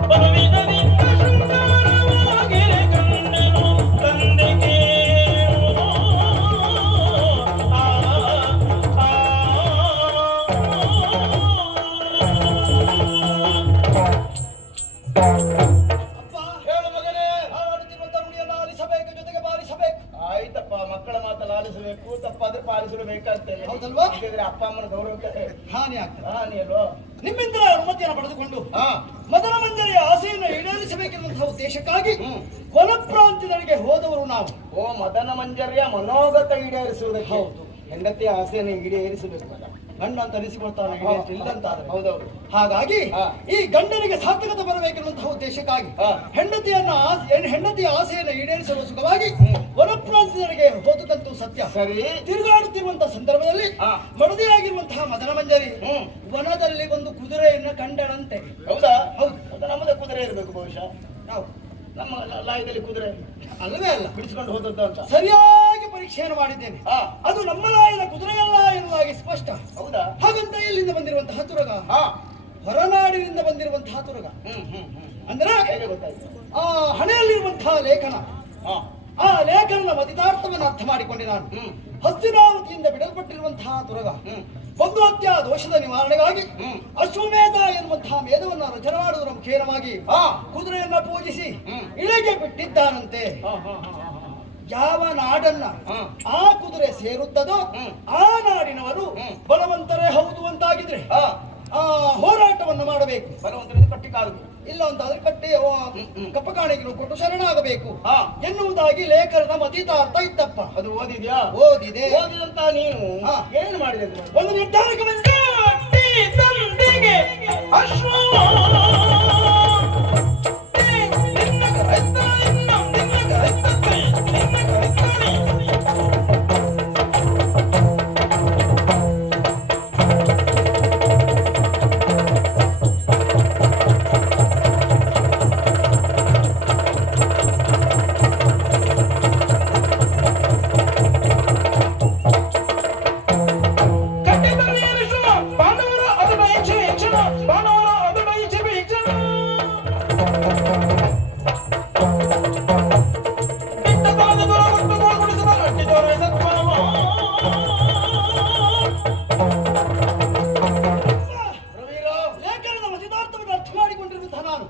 ಬಲುವಿಧದಿಂದ ಶೃಂಗಾರವಾಗಿದೆ ಕಂಡೆನು ತಂದೆ ಕೇಳು. ಅಪ್ಪ ಹೇಳು ಮಗನೇ. ಹಾಡುತ್ತಿರುವಂತ ನುಡಿಯನ್ನು ಆಲಿಸಬೇಕು, ಜೊತೆಗೆ ಪಾಲಿಸಬೇಕು. ಆಯ್ತಪ್ಪ, ಮಕ್ಕಳ ಮಾತನ್ನು ಆಲಿಸಬೇಕು, ತಪ್ಪಾದ್ರೆ ಪಾಲಿಸಲು ಬೇಕಾಗ್ತದೆ. ಹೌದಲ್ವಾ? ಹಾಗಾದ್ರೆ ಅಪ್ಪ ಅಮ್ಮನ ಗೌರವಕ್ಕೆ ಹಾನಿ ಆಗ್ತದೆ. ಹಾನಿ ಅಲ್ವಾ? ನಿಮ್ಮಿಂದ ಅನುಮತಿಯನ್ನು ಪಡೆದುಕೊಂಡು ಹಾ. ಮದನ ಮಂಜರಿಯ ಆಸೆಯನ್ನು ಈಡೇರಿಸಬೇಕೆನ್ನುವಂತಹ ಉದ್ದೇಶಕ್ಕಾಗಿ ಹ್ಮ್. ವನ ಪ್ರಾಂತ್ಯದೊಳಗೆ ಹೋದವರು ನಾವು. ಓ, ಮದನ ಮಂಜರಿಯ ಮನೋಗತ ಈಡೇರಿಸುವುದಕ್ಕೆ. ಹೌದು. ಹೆಂಡತಿಯ ಆಸೆಯನ್ನು ಈಡೇರಿಸಬೇಕು ಮಗ. ಗಂಡ ಅಂತ ಅನಿಸಿಕೊಳ್ತಾನೆ ಇಲ್ಲಂತಾದ್ರೆ. ಹೌದೌದು. ಹಾಗಾಗಿ ಹಾ. ಈ ಗಂಡನಿಗೆ ಸಾರ್ಥಕತೆ ಬರಬೇಕೆನ್ನುವಂತಹ ಉದ್ದೇಶಕ್ಕಾಗಿ ಹಾ. ಹೆಂಡತಿಯ ಆಸೆಯನ್ನು ಈಡೇರಿಸುವ ಸುಖವಾಗಿ ಹ್ಮ್. ವನ ಪ್ರಾಂತ್ಯದೊಳಗೆ ಹೋದದಂತೂ ಸತ್ಯ. ಸರಿ. ತಿರುಗಾಡುತ್ತಿರುವಂತಹ ಸಂದರ್ಭದಲ್ಲಿ ಹಾ. ಮಡದಿಯಾಗಿರುವಂತಹ ಮದನ ಮಂಜರಿ ಹ್ಮ್. ವನದಲ್ಲಿ ಒಂದು ಕುದುರೆಯನ್ನು ಕಂಡಳಂತೆ. ಹೌದಾ? ಹೌದು. ಅದು ನಮ್ಮದೇ ಕುದುರೆ ಇರಬೇಕು ಬಹುಶಃ. ನಾವು ನಮ್ಮ ಲಾಯದಲ್ಲಿ ಕುದುರೆ ಅಲ್ಲವೇ ಅಲ್ಲ, ಬಿಡಿಸ್ಕೊಂಡು ಹೋದದ್ದು ಅಂತ. ಸರಿಯಾಗಿ ಪರೀಕ್ಷೆಯನ್ನು ಮಾಡಿದ್ದೇನೆ. ಹಾ. ಅದು ನಮ್ಮ ಲಾಯದ ಕುದುರೆಯಲ್ಲ ಎನ್ನುವಾಗಿ ಸ್ಪಷ್ಟ. ಹೌದಾ? ಹಾಗಂತ ಇಲ್ಲಿಂದ ಬಂದಿರುವಂತಹ ತುರಗ, ಹಾ. ಹೊರನಾಡಿನಿಂದ ಬಂದಿರುವಂತಹ ತುರಗ. ಹ್ಮ್. ಅಂದ್ರೆ ಹೇಗೆ ಗೊತ್ತಾಯ್ತು? ಆ ಹಣೆಯಲ್ಲಿರುವಂತಹ ಲೇಖನ, ಹಾ. ಆ ಲೇಖನದ ಮತಿತಾರ್ಥವನ್ನು ಅರ್ಥ ಮಾಡಿಕೊಂಡೆ ನಾನು. ಹ್ಮ್. ಹಸ್ತಿನಾವತಿಯಿಂದ ಬಿಡಲ್ಪಟ್ಟಿರುವಂತಹ ತುರಗ ಹ್ಮ್. ಒಂದು ಹತ್ಯಾ ದೋಷದ ನಿವಾರಣೆಗಾಗಿ ಹ್ಮ್. ಅಶ್ವಮೇಧ ಎನ್ನುವಂತಹ ಮೇಧವನ್ನು ರಚನೆ ಮಾಡುವುದರ ಮುಖೇನವಾಗಿ ಹಾ. ಕುದುರೆಯನ್ನ ಪೂಜಿಸಿ ಹ್ಮ್. ಇಳೆಗೆ ಬಿಟ್ಟಿದ್ದಾನಂತೆ. ಹಾ, ಹಾ, ಹಾ, ಹಾ, ಹಾ. ಯಾವ ನಾಡನ್ನ ಹಾ. ಆ ಕುದುರೆ ಸೇರುತ್ತದೋ ಹ್ಮ್. ಆ ನಾಡಿನವರು ಹ್ಮ್. ಬಲವಂತರೇ ಹೌದು ಅಂತಾಗಿದ್ರೆ ಹಾ. ಆ ಹೋರಾಟವನ್ನು ಮಾಡಬೇಕು. ಬಲವಂತರಿಂದ ಕಟ್ಟಿ ಕಾದು. ಇಲ್ಲ ಅಂತಾದ್ರೆ ಕಟ್ಟಿ ಹ್ಮ್. ಕಪ್ಪಕಾಣಿಕೆಯನ್ನು ಕೊಟ್ಟು ಶರಣಾಗಬೇಕು ಹಾ. ಎನ್ನುವುದಾಗಿ ಲೇಖನದ ಮತಿತಾರ್ಥ ಇತ್ತಪ್ಪ. ಅದು ಓದಿದ್ಯಾ? ಓದಿದೆ. ಓದಿದಂತ ನೀನು ಹಾ. ಏನು ಮಾಡಿದೆ ಅದು? ಒಂದು ನಿರ್ಧಾರಕ್ಕೆ ಬಂದ ತಂದೆಗೆ ಅಶ್ವ ಪಾಂಡವರ ಅದರ ಇಚ್ಛೆ ಹೆಚ್ಚಳ ಪಾಂಡವರ ಅದರ ಇಚ್ಛೆ ಹೆಚ್ಚಳ ಬಿಟ್ಟದಾದ ಗುರುಗುಡಿಸಿದ ಅಟ್ಟಿದವರ ಸತ್ವವ ಲೇಖನದ ಮತಿತಾರ್ಥವನ್ನು ಅರ್ಥ ಮಾಡಿಕೊಂಡಿರುವಂತಹ ನಾನು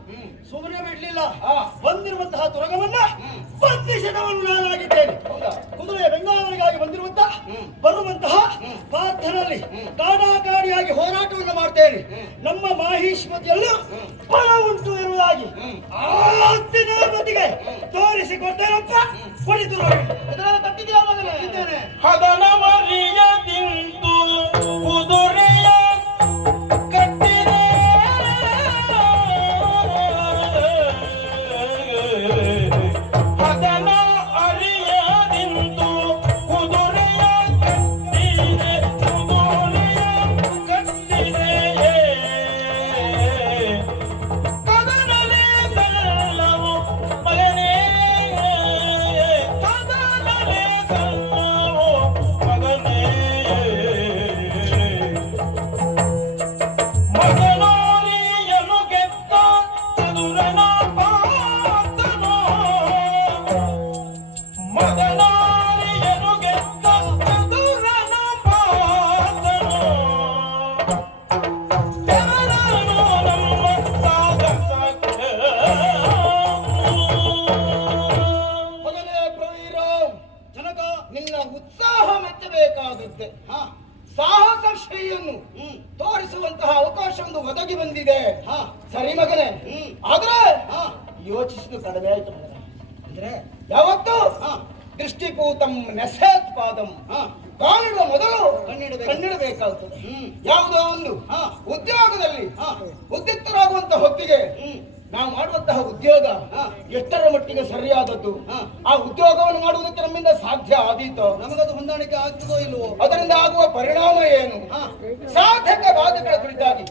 ಸುಮ್ಮನೆ ಬಿಡ್ಲಿಲ್ಲ. ಹಾ. ಬಂದಿರುವಂತಹ ತುರಗವನ್ನ ಹ್ಮ್. ಬಂಧಿಸಿದವನು ನಾನಾಗಿದ್ದೇನೆ. ಹೌದಾ? ಕುದುರೆಯ ಬೆಂಗಾವಲಿಗಾಗಿ ಬಂದಿರುವಂತಹ ಹ್ಮ್. ಬರುವಂತಹ ಹ್ಮ್. ಪಾರ್ಥನಲ್ಲಿ ಹ್ಮ್. ಕಾಡಾಕಾಡಿಯಾಗಿ ಹೋರಾಟವನ್ನು ಮಾಡ್ತೇನೆ. ಹ್ಮ್. ನಮ್ಮ ಮಾಹಿಷ್ಮತಿಯಲ್ಲೂ ಹ್ಮ್. ಬಲ ಉಂಟು ಇರುವುದಾಗಿ ಹ್ಮ್. ಮತಿಗೆ ತೋರಿಸಿಕೊಡ್ತೇನಪ್ಪ. ಹೊಡಿತು ನೋಡಿ. ಕುದುರೆ ತಟ್ಟಿದ್ಯಾ ಮಗನೇ? ಇದ್ದೇನೆ. ಹದನ ಮರಿಯದಿಂದು ಕುದುರೆಯ ಕಟ್ಟಿದೆ ಹದನ ಅರಿಯದಿಂದು ಕುದುರೆಯ ಕಟ್ಟಿದೆ ಕುದುರೆಯ ಕಟ್ಟಿದೆ ಕದನಲೇ ಸಲ್ಲವು ಮಗನೇ ಕದನಲೇ ಸಲ್ಲವು ಮಗನೇ ಮಗನಾರಿಯನು ಗೆದ್ದ ಚದುರನ ಪಾತನೋ ಮಗನಾರಿಯನು ಗೆದ್ದ ಚದುರನ ಪಾತನೋ ಜನರನು ನಮ್ಮ ಸಾಗಸಕ್ಕೆ ಮಗನೇ ಪ್ರವೀರ, ಜನಕ ನಿನ್ನ ಉತ್ಸಾಹ ಮೆಚ್ಚಬೇಕಾಗುತ್ತೆ. ಹಾ ಸಾಹಸ ಶ್ರೀಯನ್ನು ತೋರಿಸುವಂತಹ ಅವಕಾಶ ಒಂದು ಒದಗಿ ಬಂದಿದೆ. ಹಾ ಸರಿ ಮಗನೇ. ಆದ್ರೆ ಹಾ ಯೋಚಿಸಿದ್ದು ಕಡಿಮೆ ಆಯ್ತು ಮಗನೇ. ಅಂದ್ರೆ ಯಾವತ್ತು ಹಾ ದೃಷ್ಟಿಪೂತಂ ನೆಸೇತ್ ಪಾದಂ. ಕಾಲಿಡುವ ಮೊದಲು ಕಣ್ಣಿಡಬೇಕಾಗುತ್ತದೆ. ಯಾವುದೋ ಒಂದು ಉದ್ಯೋಗದಲ್ಲಿ ಉದ್ಯುಕ್ತರಾಗುವಂತಹ ಹೊತ್ತಿಗೆ ನಾವು ಮಾಡುವಂತಹ ಉದ್ಯೋಗ ಎಷ್ಟರ ಮಟ್ಟಿಗೆ ಸರಿಯಾದದ್ದು, ಆ ಉದ್ಯೋಗವನ್ನು ಮಾಡುವುದಕ್ಕೆ ನಮ್ಮಿಂದ ಸಾಧ್ಯ ಆದೀತೋ, ನಮಗದು ಹೊಂದಾಣಿಕೆ ಆಗ್ತದೋ ಇಲ್ವೋ, ಅದರಿಂದ ಆಗುವ ಪರಿಣಾಮ ಏನು, ಸಾಧಕ ಬಾಧಕಗಳ ಕುರಿತಾಗಿ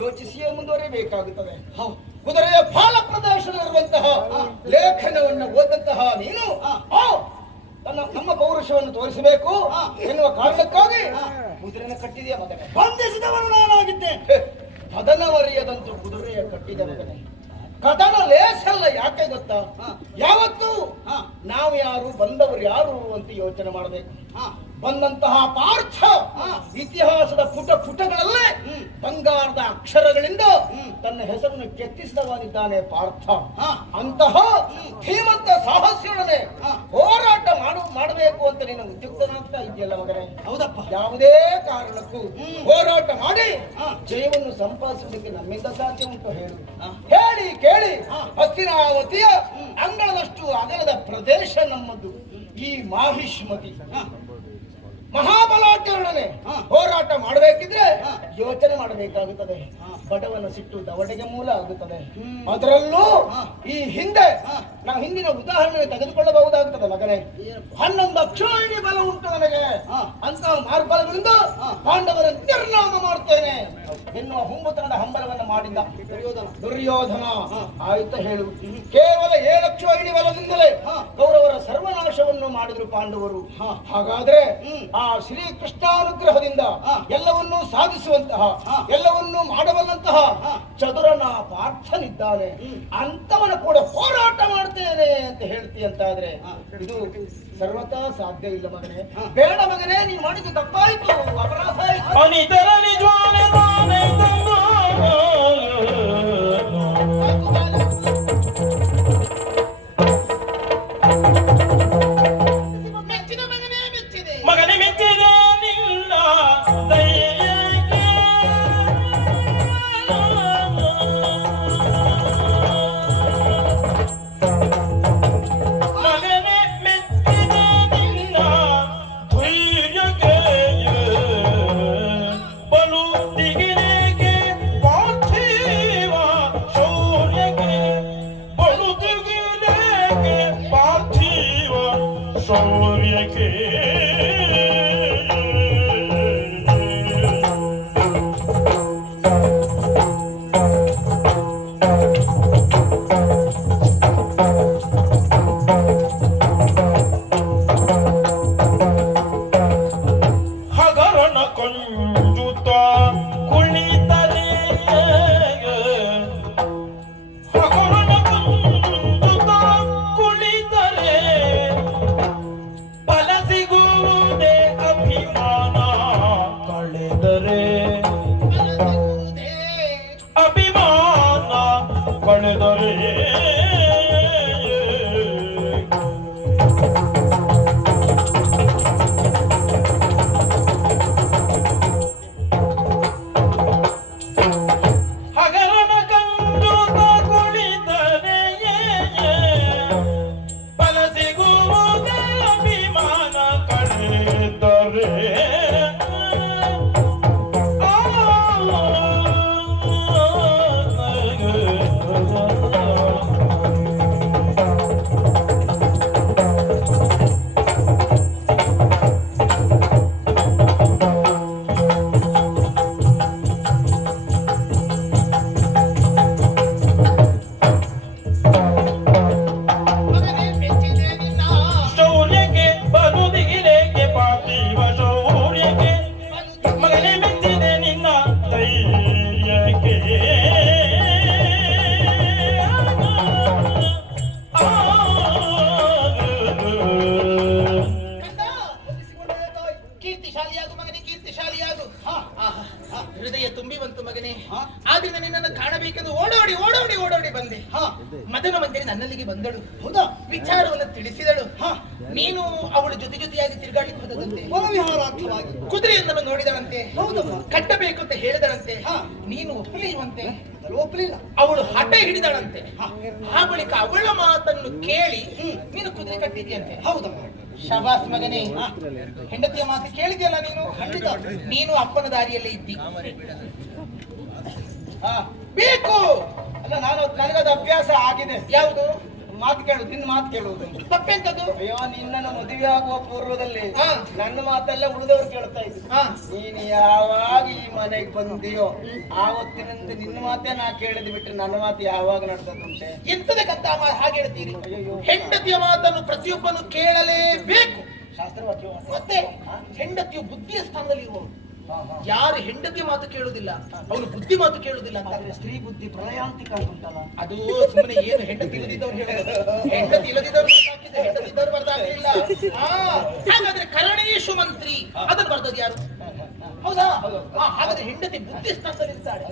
ಯೋಚಿಸಿಯೇ ಮುಂದುವರಿಯಬೇಕಾಗುತ್ತದೆ. ಕುದುರೆಯ ಫಾಲ ಪ್ರದರ್ಶನವಿರುವಂತಹ ಲೇಖನವನ್ನು ಓದಂತಹ ನೀನು ನಮ್ಮ ಪೌರುಷವನ್ನು ತೋರಿಸಬೇಕು ಎನ್ನುವ ಕಾರಣಕ್ಕಾಗಿ ಕುದುರೆನ ಕಟ್ಟಿದೆಯ ಮಗನೇ. ಬಂಧಿಸಿದವನು ನಾನಾಗಿದ್ದೆ. ಕದನವರಿಯದಂತೂ ಕುದುರೆಯ ಕಟ್ಟಿದ ಮಗನೇ. ಕದನ ಲೇಸಲ್ಲ. ಯಾಕೆ ಗೊತ್ತಾ? ಯಾವತ್ತೂ ನಾವು ಯಾರು, ಬಂದವರು ಯಾರು ಅಂತ ಯೋಚನೆ ಮಾಡಬೇಕು. ಬಂದಂತಹ ಪಾರ್ಥ ಇತಿಹಾಸದ ಪುಟಗಳಲ್ಲೇ ಬಂಗಾರದ ಅಕ್ಷರಗಳಿಂದ ತನ್ನ ಹೆಸರನ್ನು ಕೆತ್ತಿಸಿದವನಿದ್ದಾನೆ ಪಾರ್ಥ. ಅಂತಹ ಧೀಮಂತ ಸಾಹಸ್ಯೊಡನೆ ಹೋರಾಟ ಮಾಡಬೇಕು ಅಂತ ನೀನು ಉದ್ಯುಕ್ತನಾಗ್ತಾ ಇದೆಯಲ್ಲ ಮಗನೇ. ಹೌದಪ್ಪ. ಯಾವುದೇ ಕಾರಣಕ್ಕೂ ಹೋರಾಟ ಮಾಡಿ ಜಯವನ್ನು ಸಂಪಾದಿಸುವುದಕ್ಕೆ ನಮ್ಮಿಂದ ಸಾಧ್ಯ ಉಂಟು ಹೇಳು. ಹೇಳಿ ಕೇಳಿ ಹಸ್ತಿನಾವತಿಯ ಅಂಗಳದಷ್ಟು ಅಗಲದ ಪ್ರದೇಶ ನಮ್ಮದು. ಈ ಮಾಹಿಷ್ಮತಿ ಮಹಾಬಲಾಚರಣೆ ಹೋರಾಟ ಮಾಡಬೇಕಿದ್ರೆ ಯೋಚನೆ ಮಾಡಬೇಕಾಗುತ್ತದೆ. ಬಡವನ ಸಿಟ್ಟು ದವಡೆಗೆ ಮೂಲ ಆಗುತ್ತದೆ. ಅದರಲ್ಲೂ ಈ ಹಿಂದೆ ನಾವು ಹಿಂದಿನ ಉದಾಹರಣೆ ತೆಗೆದುಕೊಳ್ಳಬಹುದಾಗುತ್ತದೆ ಮಗನೇ. 11 ಅಕ್ಷೋಹಿಣಿ ಬಲ ಉಂಟು ನನಗೆ ಅಂತ ಮಾರ್ಬಲಗಳಿಂದ ಪಾಂಡವರ ನಿರ್ನಾಮ ಮಾಡ್ತೇನೆ ಎನ್ನುವ ಹುಂಬುತನದ ಹಂಬಲವನ್ನು ಮಾಡಿದ್ದ ದುರ್ಯೋಧನ. ಆಯ್ತ ಹೇಳು. ಕೇವಲ 7 ಅಕ್ಷೋಹಿಣಿ ಬಲದಿಂದಲೇ ಕೌರವರ ಸರ್ವನಾಶವನ್ನು ಮಾಡಿದ್ರು ಪಾಂಡವರು. ಹಾಗಾದ್ರೆ ಆ ಶ್ರೀಕೃಷ್ಣಾನುಗ್ರಹದಿಂದ ಎಲ್ಲವನ್ನೂ ಸಾಧಿಸುವಂತಹ, ಎಲ್ಲವನ್ನೂ ಮಾಡಬಲ್ಲಂತಹ ಚತುರನ ಪಾರ್ಥನಿದ್ದಾನೆ. ಅಂತವನ ಕೂಡ ಹೋರಾಟ ಮಾಡ್ತೇನೆ ಅಂತ ಹೇಳ್ತೀಯಂತಾದ್ರೆ ಇದು ಸರ್ವತಾ ಸಾಧ್ಯ ಇಲ್ಲ ಮಗನೇ. ಬೇಡ ಮಗನೇ, ನೀನು ಮಾಡಿದ್ದು ತಪ್ಪಾಯ್ತು, ಅಪರಾಧ ಆಯ್ತು. ಹೃದಯ ತುಂಬಿ ಬಂತು ಮಗನೇ. ಆದ್ರಿಂದ ನಿನ್ನನ್ನು ಕಾಣಬೇಕೆಂದು ಓಡೋಡಿ ಓಡೋಡಿ ಓಡೋಡಿ ಬಂದೆ. ಮದನ ಮಂದಿರ ನನ್ನಲ್ಲಿಗೆ ಬಂದಳು. ಹೌದಾ? ವಿಚಾರವನ್ನು ತಿಳಿಸಿದಳು. ನೀನು ಅವಳು ಜೊತೆಯಾಗಿ ತಿರುಗಾಡಿಗೆ ಹೋದಂತೆ, ವನವಿಹಾರಾರ್ಥವಾಗಿ ಕುದುರೆಯನ್ನು ನೋಡಿದಳಂತೆ. ಹೌದಮ್ಮ. ಕಟ್ಟಬೇಕು ಅಂತ ಹೇಳಿದಳಂತೆ. ನೀನು ಒಪ್ಪಲಿಲ್ವಂತೆ. ಒಪ್ಪಲಿಲ್ಲ. ಅವಳು ಹಠ ಹಿಡಿದಳಂತೆ. ಆ ಬಳಿಕ ಅವಳ ಮಾತನ್ನು ಕೇಳಿ ನೀನು ಕುದುರೆ ಕಟ್ಟಿದ್ಯಂತೆ. ಹೌದಮ್ಮ. ಶಬಾಸ್ ಮಗನೇ. ಹೆಂಡತಿಯ ಮಾತು ಕೇಳಿದ್ಯಲ್ಲ ನೀನು? ಖಂಡಿತ. ನೀನು ಅಪ್ಪನ ದಾರಿಯಲ್ಲೇ ಇದ್ದಿ. ಹಾ ಬೇಕು ಅಲ್ಲ, ನನಗದು ಅಭ್ಯಾಸ ಆಗಿದೆ. ಯಾವುದು? ಮಾತು ಕೇಳುದು, ನಿನ್ನ ಮಾತು ಕೇಳುವುದು. ತಪ್ಪೆಂತದ್ದು? ಅಯ್ಯೋ, ನಿನ್ನನ್ನು ಮದುವೆ ಆಗುವ ಪೂರ್ವದಲ್ಲಿ ಹಾ. ನನ್ನ ಮಾತೆಲ್ಲ ಉಳಿದವರು ಕೇಳ್ತಾ ಇದ್ರು. ಹಾ. ನೀನು ಯಾವಾಗ ಈ ಮನೆಗೆ ಬಂದಿಯೋ ಆವತ್ತಿನಿಂದ ನಿನ್ನ ಮಾತೇ ನಾ ಕೇಳಿದ್ ಬಿಟ್ರೆ ನನ್ನ ಮಾತು ಯಾವಾಗ ನಡ್ದದುಂಟೆ? ಎಂತದಕ್ಕಂತ ಹಾಗೆ ಹೇಳ್ತೀರಿ? ಅಯ್ಯಯ್ಯೋ. ಹೆಂಡತಿಯ ಮಾತನ್ನು ಪ್ರತಿಯೊಬ್ಬನು ಕೇಳಲೇಬೇಕು. ಶಾಸ್ತ್ರವಾಕ್ಯ. ಮತ್ತೆ ಹೆಂಡತಿಯು ಬುದ್ಧಿಯ ಸ್ಥಾನದಲ್ಲಿ ಇರುವವರು. ಯಾರು ಹೆಂಡತಿಯ ಮಾತು ಕೇಳುವುದಿಲ್ಲ ಅವನು ಬುದ್ಧಿ ಮಾತು ಕೇಳುವುದಿಲ್ಲ ಅಂತ. ಆದ್ರೆ ಸ್ತ್ರೀ ಬುದ್ಧಿ ಪ್ರಯಾಂತಿಕ ಅಂತ ಉಂಟಲ್ಲ, ಅದು ಸುಮ್ಮನೆ ಏನು ಹೆಂಡತಿ ಇಲ್ಲದಿದ್ದವ್ರು ಹೇಳೋದು. ಹೆಂಡತಿ ಇಲ್ಲದಿದ್ದವ್ರು ಬರ್ದಾಕಿದ್ರೆ ಹೆಂಡತಿ ಇದ್ದವ್ರು ಬರ್ದಾಗಲಿಲ್ಲ. ಹಾಗಾದ್ರೆ ಕರಣೇಶು ಮಂತ್ರಿ ಅದನ್ನು ಬರ್ದದ್ದು ಯಾರು? ಹೌದಾ? ಹಾಗಾದ್ರೆ ಹೆಂಡತಿ ಬುದ್ಧಿ ಸ್ಥಾನದಲ್ಲಿ ಇರ್ತಾಳೆ.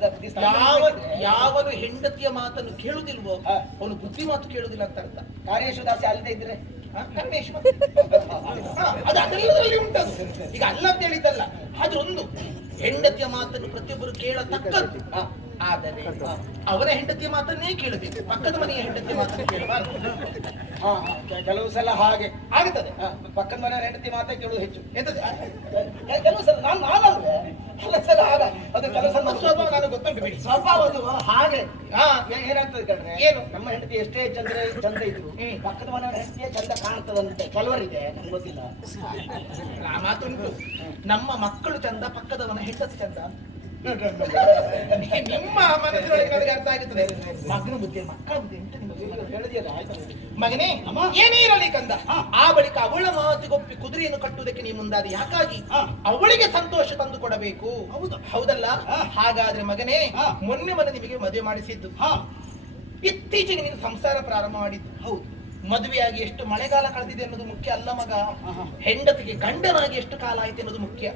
ಯಾವನು ಹೆಂಡತಿಯ ಮಾತನ್ನು ಕೇಳುದಿಲ್ವೋ ಅವನು ಬುದ್ಧಿ ಮಾತು ಕೇಳುದಿಲ್ಲ ಅಂತ ಅರ್ಥ. ಕಾರ್ಯೇಶು ದಾಸಿ ಅಲ್ಲದೆ ಇದ್ರೆ ಕರ್ಮೇಶ್ ಅದು ಅದೆಲ್ಲದರಲ್ಲಿ ಉಂಟದು. ಈಗ ಅಲ್ಲ ಅಂತ ಹೇಳಿದ್ದಲ್ಲ, ಅದೊಂದು ಹೆಂಡತಿಯ ಮಾತನ್ನು ಪ್ರತಿಯೊಬ್ಬರು ಕೇಳತಕ್ಕದ್ದು. ಆದರೆ ಅವರ ಹೆಂಡತಿಯ ಮಾತನ್ನೇ ಕೇಳಬೇಕು, ಪಕ್ಕದ ಮನೆಯ ಹೆಂಡತಿಯ ಮಾತನ್ನು ಕೇಳಬಾರದು. ಕೆಲವು ಸಲ ಹಾಗೆ ಆಗುತ್ತದೆ. ಪಕ್ಕದ ಮನೆಯ ಹೆಂಡತಿ ಮಾತೇ ಕೇಳುದು ಹೆಚ್ಚು. ಎಂತದ್ದು? ಕೆಲವು ಸಲ ನಾನಲ್ವೇ, ಕೆಲವು ಸಲ ಆಗ ಅದು ಕೆಲವು ಸಲ ಸ್ವಲ್ಪ ನನಗೆ ಗೊತ್ತುಂಟು ಬಿಡಿ. ಸ್ವಭಾವ ಅದು ಹಾಗೆ. ಹಾ, ಏನಾಗ್ತದೆ ಕಣ್ರೆ, ಏನು? ನಮ್ಮ ಹೆಂಡತಿ ಎಷ್ಟೇ ಚಂದ ಇದ್ರು ಪಕ್ಕದ ಮನೆಯವರ ಹೆಂಡತಿಯೇ ಚಂದ ಕಾಣ್ತದಂತೆ ಕೆಲವರಿಗೆ, ನಂಗೆ ಗೊತ್ತಿಲ್ಲ. ಆ ಮಾತುಂಟು. ನಮ್ಮ ಮಕ್ಕಳು ಚಂದ, ಪಕ್ಕದವನ ಹೆಂಡತಿ ಚಂದ. ನಿಮ್ಮ ಮನಸ್ಸಿನೊಳಗೆ ನನಗೆ ಅರ್ಥ ಆಗುತ್ತದೆ. ಮಗನ ಬುದ್ಧಿ, ಮಕ್ಕಳ ಬುದ್ಧಿ ಎಂತ ನಿಮಗೆ ಹೇಳಿದೆಯಲ್ಲ, ಆಯ್ತು. ಮಗನೇ, ಏನೇ ಇರಲಿ ಕಂದ. ಆ ಬಳಿಕ ಅವಳ ಮಾತಿಗೊಪ್ಪಿ ಕುದುರೆಯನ್ನು ಕಟ್ಟುವುದಕ್ಕೆ ನೀ ಮುಂದಾದ. ಯಾಕಾಗಿ? ಅವಳಿಗೆ ಸಂತೋಷ ತಂದು ಕೊಡಬೇಕು. ಹೌದಲ್ಲ? ಹಾಗಾದ್ರೆ ಮಗನೇ, ಮೊನ್ನೆ ನಿಮಗೆ ಮದುವೆ ಮಾಡಿಸಿದ್ದು, ಇತ್ತೀಚೆಗೆ ನೀನು ಸಂಸಾರ ಪ್ರಾರಂಭ ಮಾಡಿದ್ದು. ಹೌದು. ಮದುವೆಯಾಗಿ ಎಷ್ಟು ಮಳೆಗಾಲ ಕಳೆದಿದೆ ಅನ್ನೋದು ಮುಖ್ಯ ಅಲ್ಲ ಮಗ. ಹೆಂಡತಿಗೆ ಗಂಡನಾಗಿ ಎಷ್ಟು ಕಾಲ ಆಯ್ತು ಅನ್ನೋದು ಮುಖ್ಯ.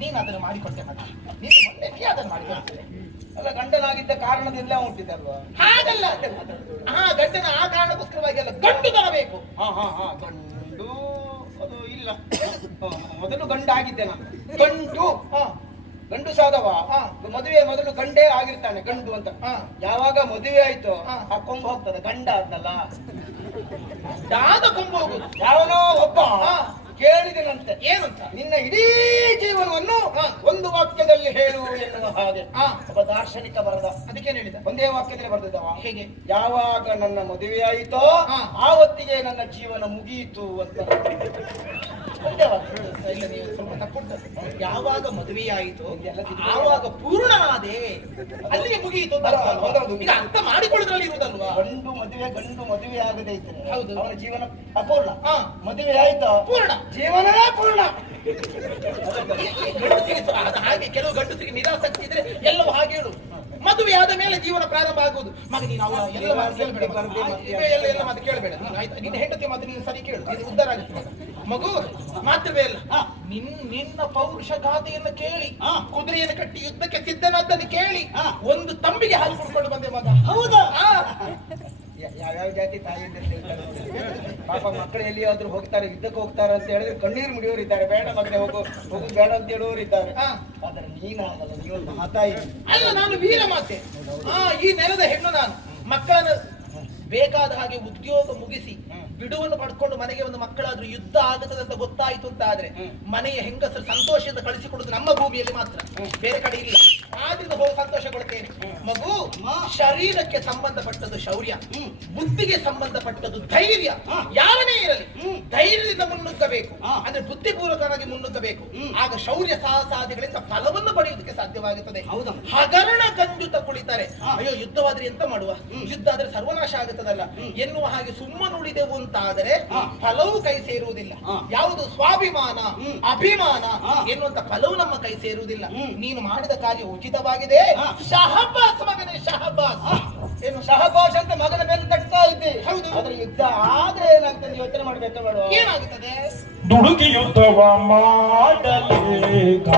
ನೀನು ಅದನ್ನು ಮಾಡಿಕೊಟ್ಟೆ ಮಗ. ನೀನು ಅದನ್ನು ಮಾಡಿಕೊಡ್ತೇನೆ. ಅಲ್ಲ, ಗಂಡನಾಗಿದ್ದ ಕಾರಣದಿಂದ ಹುಟ್ಟಿದಲ್ವಾ? ಹಾಗಲ್ಲ. ಗಂಡನ ಆ ಕಾರಣಕ್ಕೋಸ್ಕರವಾಗಿ ಅಲ್ಲ, ಗಂಡು ತರಬೇಕು. ಗಂಡು ಅದು ಇಲ್ಲ. ಮೊದಲು ಗಂಡಾಗಿದ್ದೆ ನಾನು. ಗಂಡು ಸಾದವ ಮದುವೆ ಮೊದಲು ಗಂಡೇ ಆಗಿರ್ತಾನೆ, ಗಂಡು ಅಂತ. ಯಾವಾಗ ಮದುವೆ ಆಯ್ತು ಆ ಕೊಂಬು ಹೋಗ್ತದೆ, ಗಂಡ ಅಂತಲ್ಲ, ದಾದ ಕೊಂಬು ಹೋಗುದು. ಯಾವನೋ ಒಬ್ಬ ಕೇಳಿದನಂತೆ, ಏನಂತ? ನಿನ್ನ ಇಡೀ ಜೀವನವನ್ನು ಒಂದು ವಾಕ್ಯದಲ್ಲಿ ಹೇಳು ಎನ್ನುವ ಹಾಗೆ. ಒಬ್ಬ ದಾರ್ಶನಿಕ ಬರದ. ಅದಕ್ಕೇನು ಹೇಳಿದ? ಒಂದೇ ವಾಕ್ಯದಲ್ಲಿ ಬರೆದಿದ್ದವ. ಹೇಗೆ? ಯಾವಾಗ ನನ್ನ ಮದುವೆ ಆಯಿತೋ ಆವತ್ತಿಗೆ ನನ್ನ ಜೀವನ ಮುಗಿಯಿತು ಅಂತ. ಇಲ್ಲ, ನೀವು ಸ್ವಲ್ಪ ತಪ್ಪುಂಟು. ಯಾವಾಗ ಮದುವೆಯಾಯಿತು ಆವಾಗ ಪೂರ್ಣ ಆದೆ, ಅಲ್ಲಿಗೆ ಮುಗಿಯಿತು. ಈಗ ಅರ್ಥ ಮಾಡಿಕೊಳ್ಳೋದ್ರಲ್ಲಿ ಇರುವುದಲ್ವಾ? ಗಂಡು ಮದುವೆ ಆಗದೆ ಇದ್ರೆ ಹೌದು, ಅವನ ಜೀವನ ಅಪೂರ್ಣ. ಮದುವೆ ಆಯ್ತು ಪೂರ್ಣ, ಜೀವನವೇ ಪೂರ್ಣ. ಹಾಗೆ ಕೆಲವು ಗಂಡಸಿಗೆ ನಿರಾಸಕ್ತಿ ಇದ್ರೆ ಎಲ್ಲವೂ ಹಾಗೆ ಹೇಳು. ಮದುವೆ ಆದ ಮೇಲೆ ಜೀವನ ಪ್ರಾರಂಭ ಆಗುವುದು. ಮಗ ನೀನು ಅವರ ಎಲ್ಲ ಮಾತು ಕೇಳಬೇಡ. ಆಯ್ತಾ? ನಿನ್ನ ಹೆಂಡತಿ ಮಾತು ನೀನು ಸರಿ ಕೇಳು, ನೀನು ಉದ್ಧಾರ ಆಗುತ್ತೆ ಮಗು. ಮಾತ್ರವೇ ಅಲ್ಲ, ನಿನ್ನ ಪೌರುಷ ಗಾದೆಯನ್ನು ಕೇಳಿ ಕುದುರೆಯನ್ನು ಕಟ್ಟಿ ಯುದ್ಧಕ್ಕೆ ಸಿದ್ಧನಾದ್ದನ್ನು ಕೇಳಿ ಒಂದು ತಂಬಿಗೆ ಹಾಲು ಕುಡ್ಕೊಂಡು ಬಂದೆ ಮಗ. ಹೌದಾ? ಯಾವ್ಯಾವ ಜಾತಿ ತಾಯಿ ಅಂತ ಹೇಳ್ತಾರೆ. ಪಾಪ ಮಕ್ಕಳು ಎಲ್ಲಿಯಾದ್ರೂ ಹೋಗ್ತಾರೆ, ಯುದ್ಧಕ್ಕೆ ಹೋಗ್ತಾರೆ ಅಂತ ಹೇಳಿದ್ರೆ ಕಣ್ಣೀರು ಮುಡಿಯೋರು ಇದ್ದಾರೆ. ಬೇಡ ಮಗನೆ ಹೋಗು ಬೇಡ ಅಂತ ಹೇಳುವವರು ಇದ್ದಾರೆ. ಆದ್ರೆ ನೀನಾಗಲ್ಲ, ನೀವೊಂದು ಮಾತಾಯಿ ಅಲ್ಲ. ನಾನು ವೀರ ಮಾತೆ, ಈ ನೆಲದ ಹೆಣ್ಣು ನಾನು. ಮಕ್ಕಳನ್ನು ಬೇಕಾದ ಹಾಗೆ ಉದ್ಯೋಗ ಮುಗಿಸಿ ಬಿಡುವನ್ನು ಪಡ್ಕೊಂಡು ಮನೆಗೆ ಒಂದು ಮಕ್ಕಳಾದ್ರೂ ಯುದ್ಧ ಆಗುತ್ತದೆ ಅಂತ ಗೊತ್ತಾಯ್ತು ಅಂತ ಆದ್ರೆ ಮನೆಯ ಹೆಂಗಸರು ಸಂತೋಷದಿಂದ ಕಳಿಸಿಕೊಡುದು ನಮ್ಮ ಭೂಮಿಯಲ್ಲಿ ಮಾತ್ರ, ಬೇರೆ ಕಡೆ ಇಲ್ಲ. ಆದ್ರಿಂದ ಹೋಗಿ ಸಂತೋಷ ಕೊಡ್ತೇನೆ ಮಗು. ಶರೀರಕ್ಕೆ ಸಂಬಂಧಪಟ್ಟದ್ದು ಶೌರ್ಯ, ಬುದ್ಧಿಗೆ ಸಂಬಂಧಪಟ್ಟದ್ದು ಧೈರ್ಯ. ಯಾರನೇ ಇರಲಿ ಧೈರ್ಯದಿಂದ ಮುನ್ನುಗ್ಗಬೇಕು, ಅಂದ್ರೆ ಬುದ್ಧಿಪೂರ್ವಕವಾಗಿ ಮುನ್ನುಗ್ಗಬೇಕು. ಆಗ ಶೌರ್ಯ ಸಾಹಸಾದಿಗಳಿಂದ ಫಲವನ್ನು ಪಡೆಯುವುದಕ್ಕೆ ಸಾಧ್ಯವಾಗುತ್ತದೆ. ಹಗರಣ ಕಂಜುತ ಕುಳಿತಾರೆ, ಅಯ್ಯೋ ಯುದ್ಧವಾದ್ರೆ ಎಂತ ಮಾಡುವ, ಯುದ್ಧ ಆದ್ರೆ ಸರ್ವನಾಶ ಆಗುತ್ತದಲ್ಲ ಎನ್ನುವ ಹಾಗೆ ಸುಮ್ಮನುಳಿದೆವು ಅಂತಾದರೆ ಫಲವು ಕೈ ಸೇರುವುದಿಲ್ಲ. ಯಾವುದು ಸ್ವಾಭಿಮಾನ ಅಭಿಮಾನ ಎನ್ನುವಂತ ಫಲವು ನಮ್ಮ ಕೈ ಸೇರುವುದಿಲ್ಲ. ನೀನು ಮಾಡಿದ ಕಾರ್ಯ ಉಚಿತವಾಗಿದೆ. ಶಹಬಾಸ್ ಮಗನೇ, ಶಹಬಾಸ್. ಏನು ಶಹಬಾಸ್ ಅಂತ ಮಗನ ಮೇಲೆ ತಟ್ತಾ ಇದ್ದೆ. ಹೌದು. ಆದ್ರೆ ಯುದ್ಧ ಆದ್ರೆ ಏನಾಗ್ತದೆ ಯೋಚನೆ ಮಾಡ್ಬೇಕು ಬೇಡ. ಏನಾಗುತ್ತದೆ? ದುಡುಕಿ ಯುದ್ಧವ ಮಾಡಲೇಕ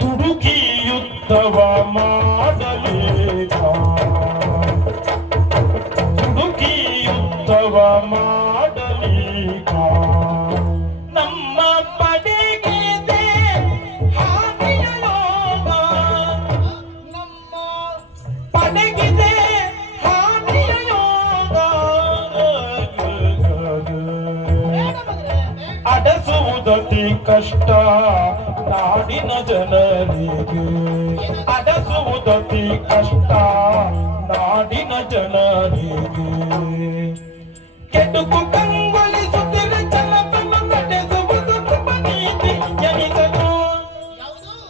ತುಡುಕಿ ಯುದ್ಧವ ಮಾಡಲೇಕ ತುಡುಕಿ ಯುದ್ಧವ ಮಾಡಲೇಕ ಪಡೆಗಿದೆ ಹಾನಿಯ ಯೋಗ ಅಡಸುವುದತಿ ಕಷ್ಟ ನಾಡಿನ ಜನರಿಗೆ ಅಡಸುವುದತಿ ಕಷ್ಟ ನಾಡಿನ ಜನರಿಗೆ ಕೆಡುಕು ಕಂಗೊಳಿಸುತ್ತಿರ ಜನಪನ ನಡೆಸುವುದು ನೀತಿ ಎನಿಸದು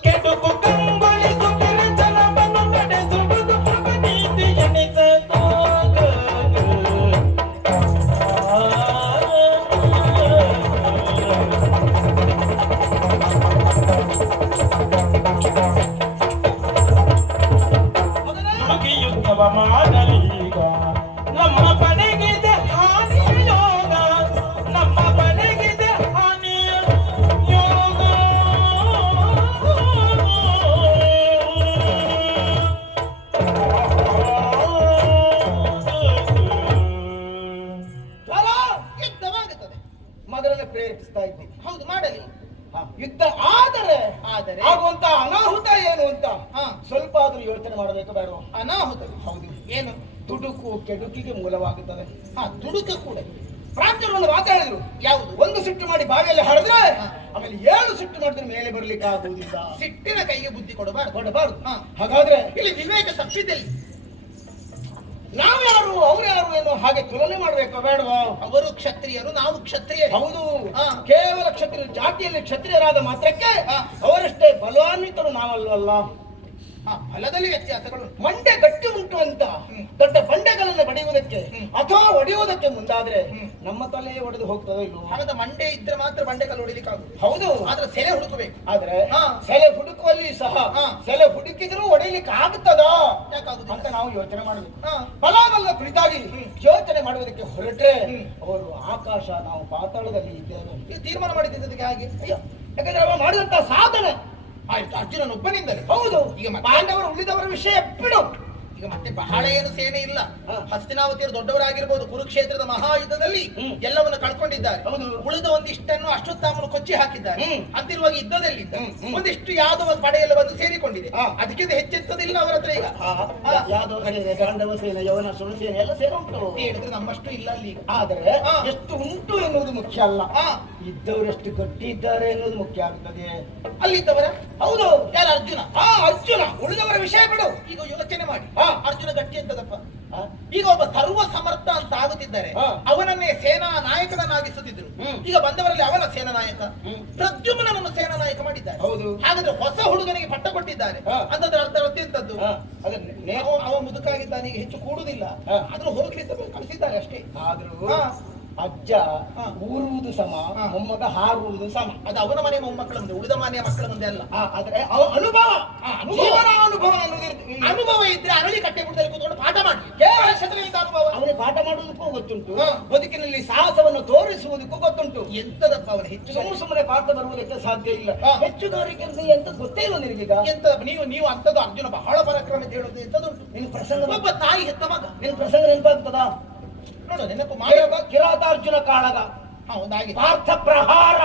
ಕೆಡುಕು ಕಂಗೊಳಿಸುತ್ತಿರ ಜನಪನ ನಡೆಸುವುದು ನೀತಿ ಎನಿಸದು ನಮಗೆ ಯುದ್ಧವ ಮಾಡಲೀಗ ನಮ್ಮ ಪಡೆಗಿದೆ ಹಾನಿಯ ಯೋಗ ನಮ್ಮ ಪಡೆಗಿದೆ ಹಾನಿಯ ಯೋಗ ಯುದ್ಧವಾಗುತ್ತದೆ. ಮಗನನ್ನು ಪ್ರೇರೇಪಿಸ್ತಾ ಇದ್ದೀನಿ. ಹೌದು, ಮಾಡಲಿ. ಯುದ್ಧ ಆದರೆ ಆದರೆ ಆಗುವಂತ ಅನಾಹುತ ಏನು ಅಂತ ಹಾ. ಸ್ವಲ್ಪ ಆದ್ರೂ ಯೋಚನೆ ಮಾಡಬೇಕು ಬೇಡ? ಅನಾಹುತ ಹೌದು. ಏನು? ದುಡುಕು ಕೆಡುಕಿಗೆ ಮೂಲವಾಗುತ್ತದೆ. ದುಡುಕ ಕೂಡ. ಪ್ರಾಂತ್ಯರು ಒಂದು ಮಾತಾಡಿದ್ರು, ಯಾವುದು? ಒಂದು ಸಿಟ್ಟು ಮಾಡಿ ಬಾವಿಯಲ್ಲಿ ಹರಿದ್ರೆ ಹಾ. ಆಮೇಲೆ 7 ಸಿಟ್ಟು ಮಾಡಿದ್ರೆ ಮೇಲೆ ಬರ್ಲಿಕ್ಕೆ ಆಗುವುದಿಲ್ಲ. ಸಿಟ್ಟಿನ ಕೈಗೆ ಬುದ್ಧಿ ಕೊಡಬಾರದು. ಕೊಡಬಾರದು. ಹಾ. ಹಾಗಾದ್ರೆ ಇಲ್ಲಿ ವಿವೇಕ ತಪ್ಪಿದ್ದಲ್ಲಿ ನಾವ್ಯಾರು ಅವ್ರು ಯಾರು ಏನು ಹಾಗೆ ತುಲನೆ ಮಾಡ್ಬೇಕು ಬೇಡವಾ? ಅವರು ಕ್ಷತ್ರಿಯರು, ನಾವು ಕ್ಷತ್ರಿಯರು. ಹೌದು. ಹಾ. ಕೇವಲ ಕ್ಷತ್ರಿಯ ಜಾತಿಯಲ್ಲಿ ಕ್ಷತ್ರಿಯರಾದ ಮಾತ್ರಕ್ಕೆ ಹಾ. ಅವರಷ್ಟೇ ಬಲವಾನ್ವಿತರು ನಾವಲ್ವಲ್ಲ. ಫಲದಲ್ಲಿ ವ್ಯತ್ಯಾಸಗಳು. ಮಂಡೆ ಗಟ್ಟಿ ಉಂಟು ಅಂತ ದೊಡ್ಡ ಬಂಡೆಗಳನ್ನು ಬಡಿಯುವುದಕ್ಕೆ ಅಥವಾ ಒಡೆಯುವುದಕ್ಕೆ ಮುಂದಾದ್ರೆ ನಮ್ಮ ತಲೆಯೇ ಒಡೆದು ಹೋಗ್ತದೋ ಇಲ್ವೋ? ಹಾಗಾದ ಮಂಡೆ ಇದ್ರೆ ಮಾತ್ರ ಬಂಡೆಕಲ್ಲು ಹೊಡಿಲಿಕ್ಕೆ ಆಗುದು. ಹೌದು. ಆದ್ರೆ ಸೆಲೆ ಹುಡುಕಬೇಕು. ಆದ್ರೆ ಹಾ. ಸೆಲೆ ಹುಡುಕುವಲ್ಲಿ ಸಹ ಹಾ. ಸೆಲೆ ಹುಡುಕಿದ್ರೂ ಒಡೆಯಲಿಕ್ಕೆ ಆಗುತ್ತದಾ ಯಾಕಾಗುದಿಲ್ಲ ಅಂತ ನಾವು ಯೋಚನೆ ಮಾಡಬೇಕು. ಹಾ. ಫಲಾಫಲ ಕುರಿತಾಗಿ ಯೋಚನೆ ಮಾಡುವುದಕ್ಕೆ ಹೊರಟ್ರೆ ಅವರು ಆಕಾಶ, ನಾವು ಪಾತಾಳದಲ್ಲಿ ಇದ್ದೇವೆ. ಇದು ತೀರ್ಮಾನ ಮಾಡಿದ್ದಕ್ಕೆ ಹಾಗೆ. ಅಯ್ಯೋ, ಯಾಕಂದ್ರೆ ಅವ ಮಾಡಿದಂತ ಸಾಧನೆ. ಆಯ್ತು, ಅರ್ಜುನನೊಬ್ಬನಿಂದಲೇ. ಹೌದು. ಈಗ ಪಾಂಡವರು ಉಳಿದವರ ವಿಷಯ ಬಿಡು. ಈಗ ಮತ್ತೆ ಬಹಳ ಏನು ಸೇನೆ ಇಲ್ಲ. ಹಾ. ಹಸ್ತಿನಾವತಿಯರು ದೊಡ್ಡವರಾಗಿರ್ಬೋದು. ಕುರುಕ್ಷೇತ್ರದ ಮಹಾಯುದ್ಧದಲ್ಲಿ ಎಲ್ಲವನ್ನು ಕಳ್ಕೊಂಡಿದ್ದಾರೆ. ಹೌದು. ಉಳಿದ ಒಂದಿಷ್ಟನ್ನು ಅಶ್ವತ್ಥಾಮನು ಕೊಚ್ಚಿ ಹಾಕಿದ್ದಾರೆ. ಹ್ಮ್. ಅಂತಿರುವಾಗ ಯುದ್ಧದಲ್ಲಿದ್ದ ಹ್ಮ್. ಒಂದಿಷ್ಟು ಯಾವುದೋ ಪಡೆಯೆಲ್ಲ ಬಂದು ಸೇರಿಕೊಂಡಿದೆ. ಹಾ. ಅದಕ್ಕಿಂತ ಹೆಚ್ಚೆತ್ತದಿಲ್ಲ ಅವರ ಹತ್ರ ಈಗ. ಯಾವ್ದೋ ಸೇನೆ, ಗಾಂಧವ ಸೇನೆ, ಯವನ ಸುಳ್ಳು ಸೇನೆ ಎಲ್ಲ ಸೇನೆ ಉಂಟು. ಹೇಳಿದ್ರೆ ನಮ್ಮಷ್ಟು ಇಲ್ಲ ಅಲ್ಲಿ ಈಗ. ಆದರೆ ಹಾ. ಎಷ್ಟು ಉಂಟು ಎನ್ನುವುದು ಮುಖ್ಯ ಅಲ್ಲ, ಹಾ. ಇದ್ದವರೆಷ್ಟು ಗಟ್ಟಿ ಇದ್ದಾರೆ ಎನ್ನುವುದು ಮುಖ್ಯ ಆಗ್ತದೆ. ಅಲ್ಲಿದ್ದವರ ಹೌದು. ಯಾರು? ಅರ್ಜುನ. ಅರ್ಜುನ. ಉಳಿದವರ ವಿಷಯ ಬಿಡು. ಈಗ ಯೋಚನೆ ಮಾಡಿ. ಹಾ. ಅರ್ಜುನ ಗಟ್ಟಿ ಅಂತದಪ್ಪ. ಹಾ. ಈಗ ಒಬ್ಬ ಸರ್ವ ಸಮರ್ಥ ಅಂತ ಆಗುತ್ತಿದ್ದಾರೆ. ಹಾ. ಅವನನ್ನೇ ಸೇನಾ ನಾಯಕನನ್ನಾಗಿಸುತ್ತಿದ್ರು. ಈಗ ಬಂದವರಲ್ಲಿ ಅವನ ಸೇನಾ ನಾಯಕ ಪ್ರದ್ಯುಮ್ನನನ್ನು ಸೇನಾ ನಾಯಕ ಮಾಡಿದ್ದಾರೆ. ಹೌದು. ಹಾಗಾದ್ರೆ ಹೊಸ ಹುಡುಗನಿಗೆ ಪಟ್ಟ ಕೊಟ್ಟಿದ್ದಾರೆ. ಹಾ. ಅಂತಂದ್ರೆ ಅರ್ಥ ಎಂತದ್ದು? ಅದನ್ನೇ ಅವ ಮುದುಕಾಗಿದ್ದಾನೆ, ಈಗ ಹೆಚ್ಚು ಕೂಡುದಿಲ್ಲ. ಹಾ. ಆದ್ರೂ ಹೋಗ್ಲಿ ಅಂತ ಕಳಿಸಿದ್ದಾರೆ ಅಷ್ಟೇ. ಆದ್ರೂ ಹಾ. ಅಜ್ಜ ಹಾ. ಊರುವುದು ಸಮ, ಹಾ. ಮೊಮ್ಮಗ ಹಾರುವುದು ಸಮ. ಅದು ಅವನ ಮನೆ ಮೊಮ್ಮಕ್ಕಳ ಮುಂದೆ, ಉಳಿದ ಮನೆಯ ಮಕ್ಕಳ ಮುಂದೆ ಅಲ್ಲ. ಆದ್ರೆ ಅವ ಅನುಭವ, ಅನುಭವ. ಜೀವನ ಅನುಭವ ಎನ್ನುವುದು ಅನುಭವ ಇದ್ರೆ ಅರಳಿ ಕಟ್ಟೆ ಗುಡ್ಡದಲ್ಲಿ ಕೂತ್ಕೊಂಡು ಪಾಠ ಮಾಡಿ. ಕೇವಲ ಶತಗಳಿಂದ ಅನುಭವ. ಅವನಿಗೆ ಪಾಠ ಮಾಡುವುದಕ್ಕೂ ಗೊತ್ತುಂಟು, ಹಾ. ಬದುಕಿನಲ್ಲಿ ಸಾಹಸವನ್ನು ತೋರಿಸುವುದಕ್ಕೂ ಗೊತ್ತುಂಟು. ಎಂತದಪ್ಪ ಅವನ ಹೆಚ್ಚು ಸುಮ್ಮನೆ ಪಾಠ ಬರುವುದಕ್ಕೆ ಸಾಧ್ಯ ಇಲ್ಲ. ಹಾ. ಹೆಚ್ಚುಗಾರಿಕೆ ಅಂತ ಎಂತ ಗೊತ್ತೇ ಇಲ್ಲ ನಿನಗೀಗ. ಎಂತ ನೀವು ಅಂತದ್ದು ಅರ್ಜುನ ಬಹಳ ಪರಾಕ್ರಮ ಅಂತ ಹೇಳೋದು ಎಂತದುಂಟು. ನಿನ್ ಪ್ರಸಂಗ ಒಬ್ಬ ತಾಯಿ ಹೆತ್ತ ಮಗ. ನಿನ್ ಪ್ರಸಂಗ ನೆನಪಾಗ್ತದ? ನೋಡು, ನೆನಪು ಮಾಡಿ. ಕಿರಾತಾರ್ಜುನ ಕಾಳಗ, ಒಂದಾಗಿ ಪಾರ್ಥ ಪ್ರಹಾರ,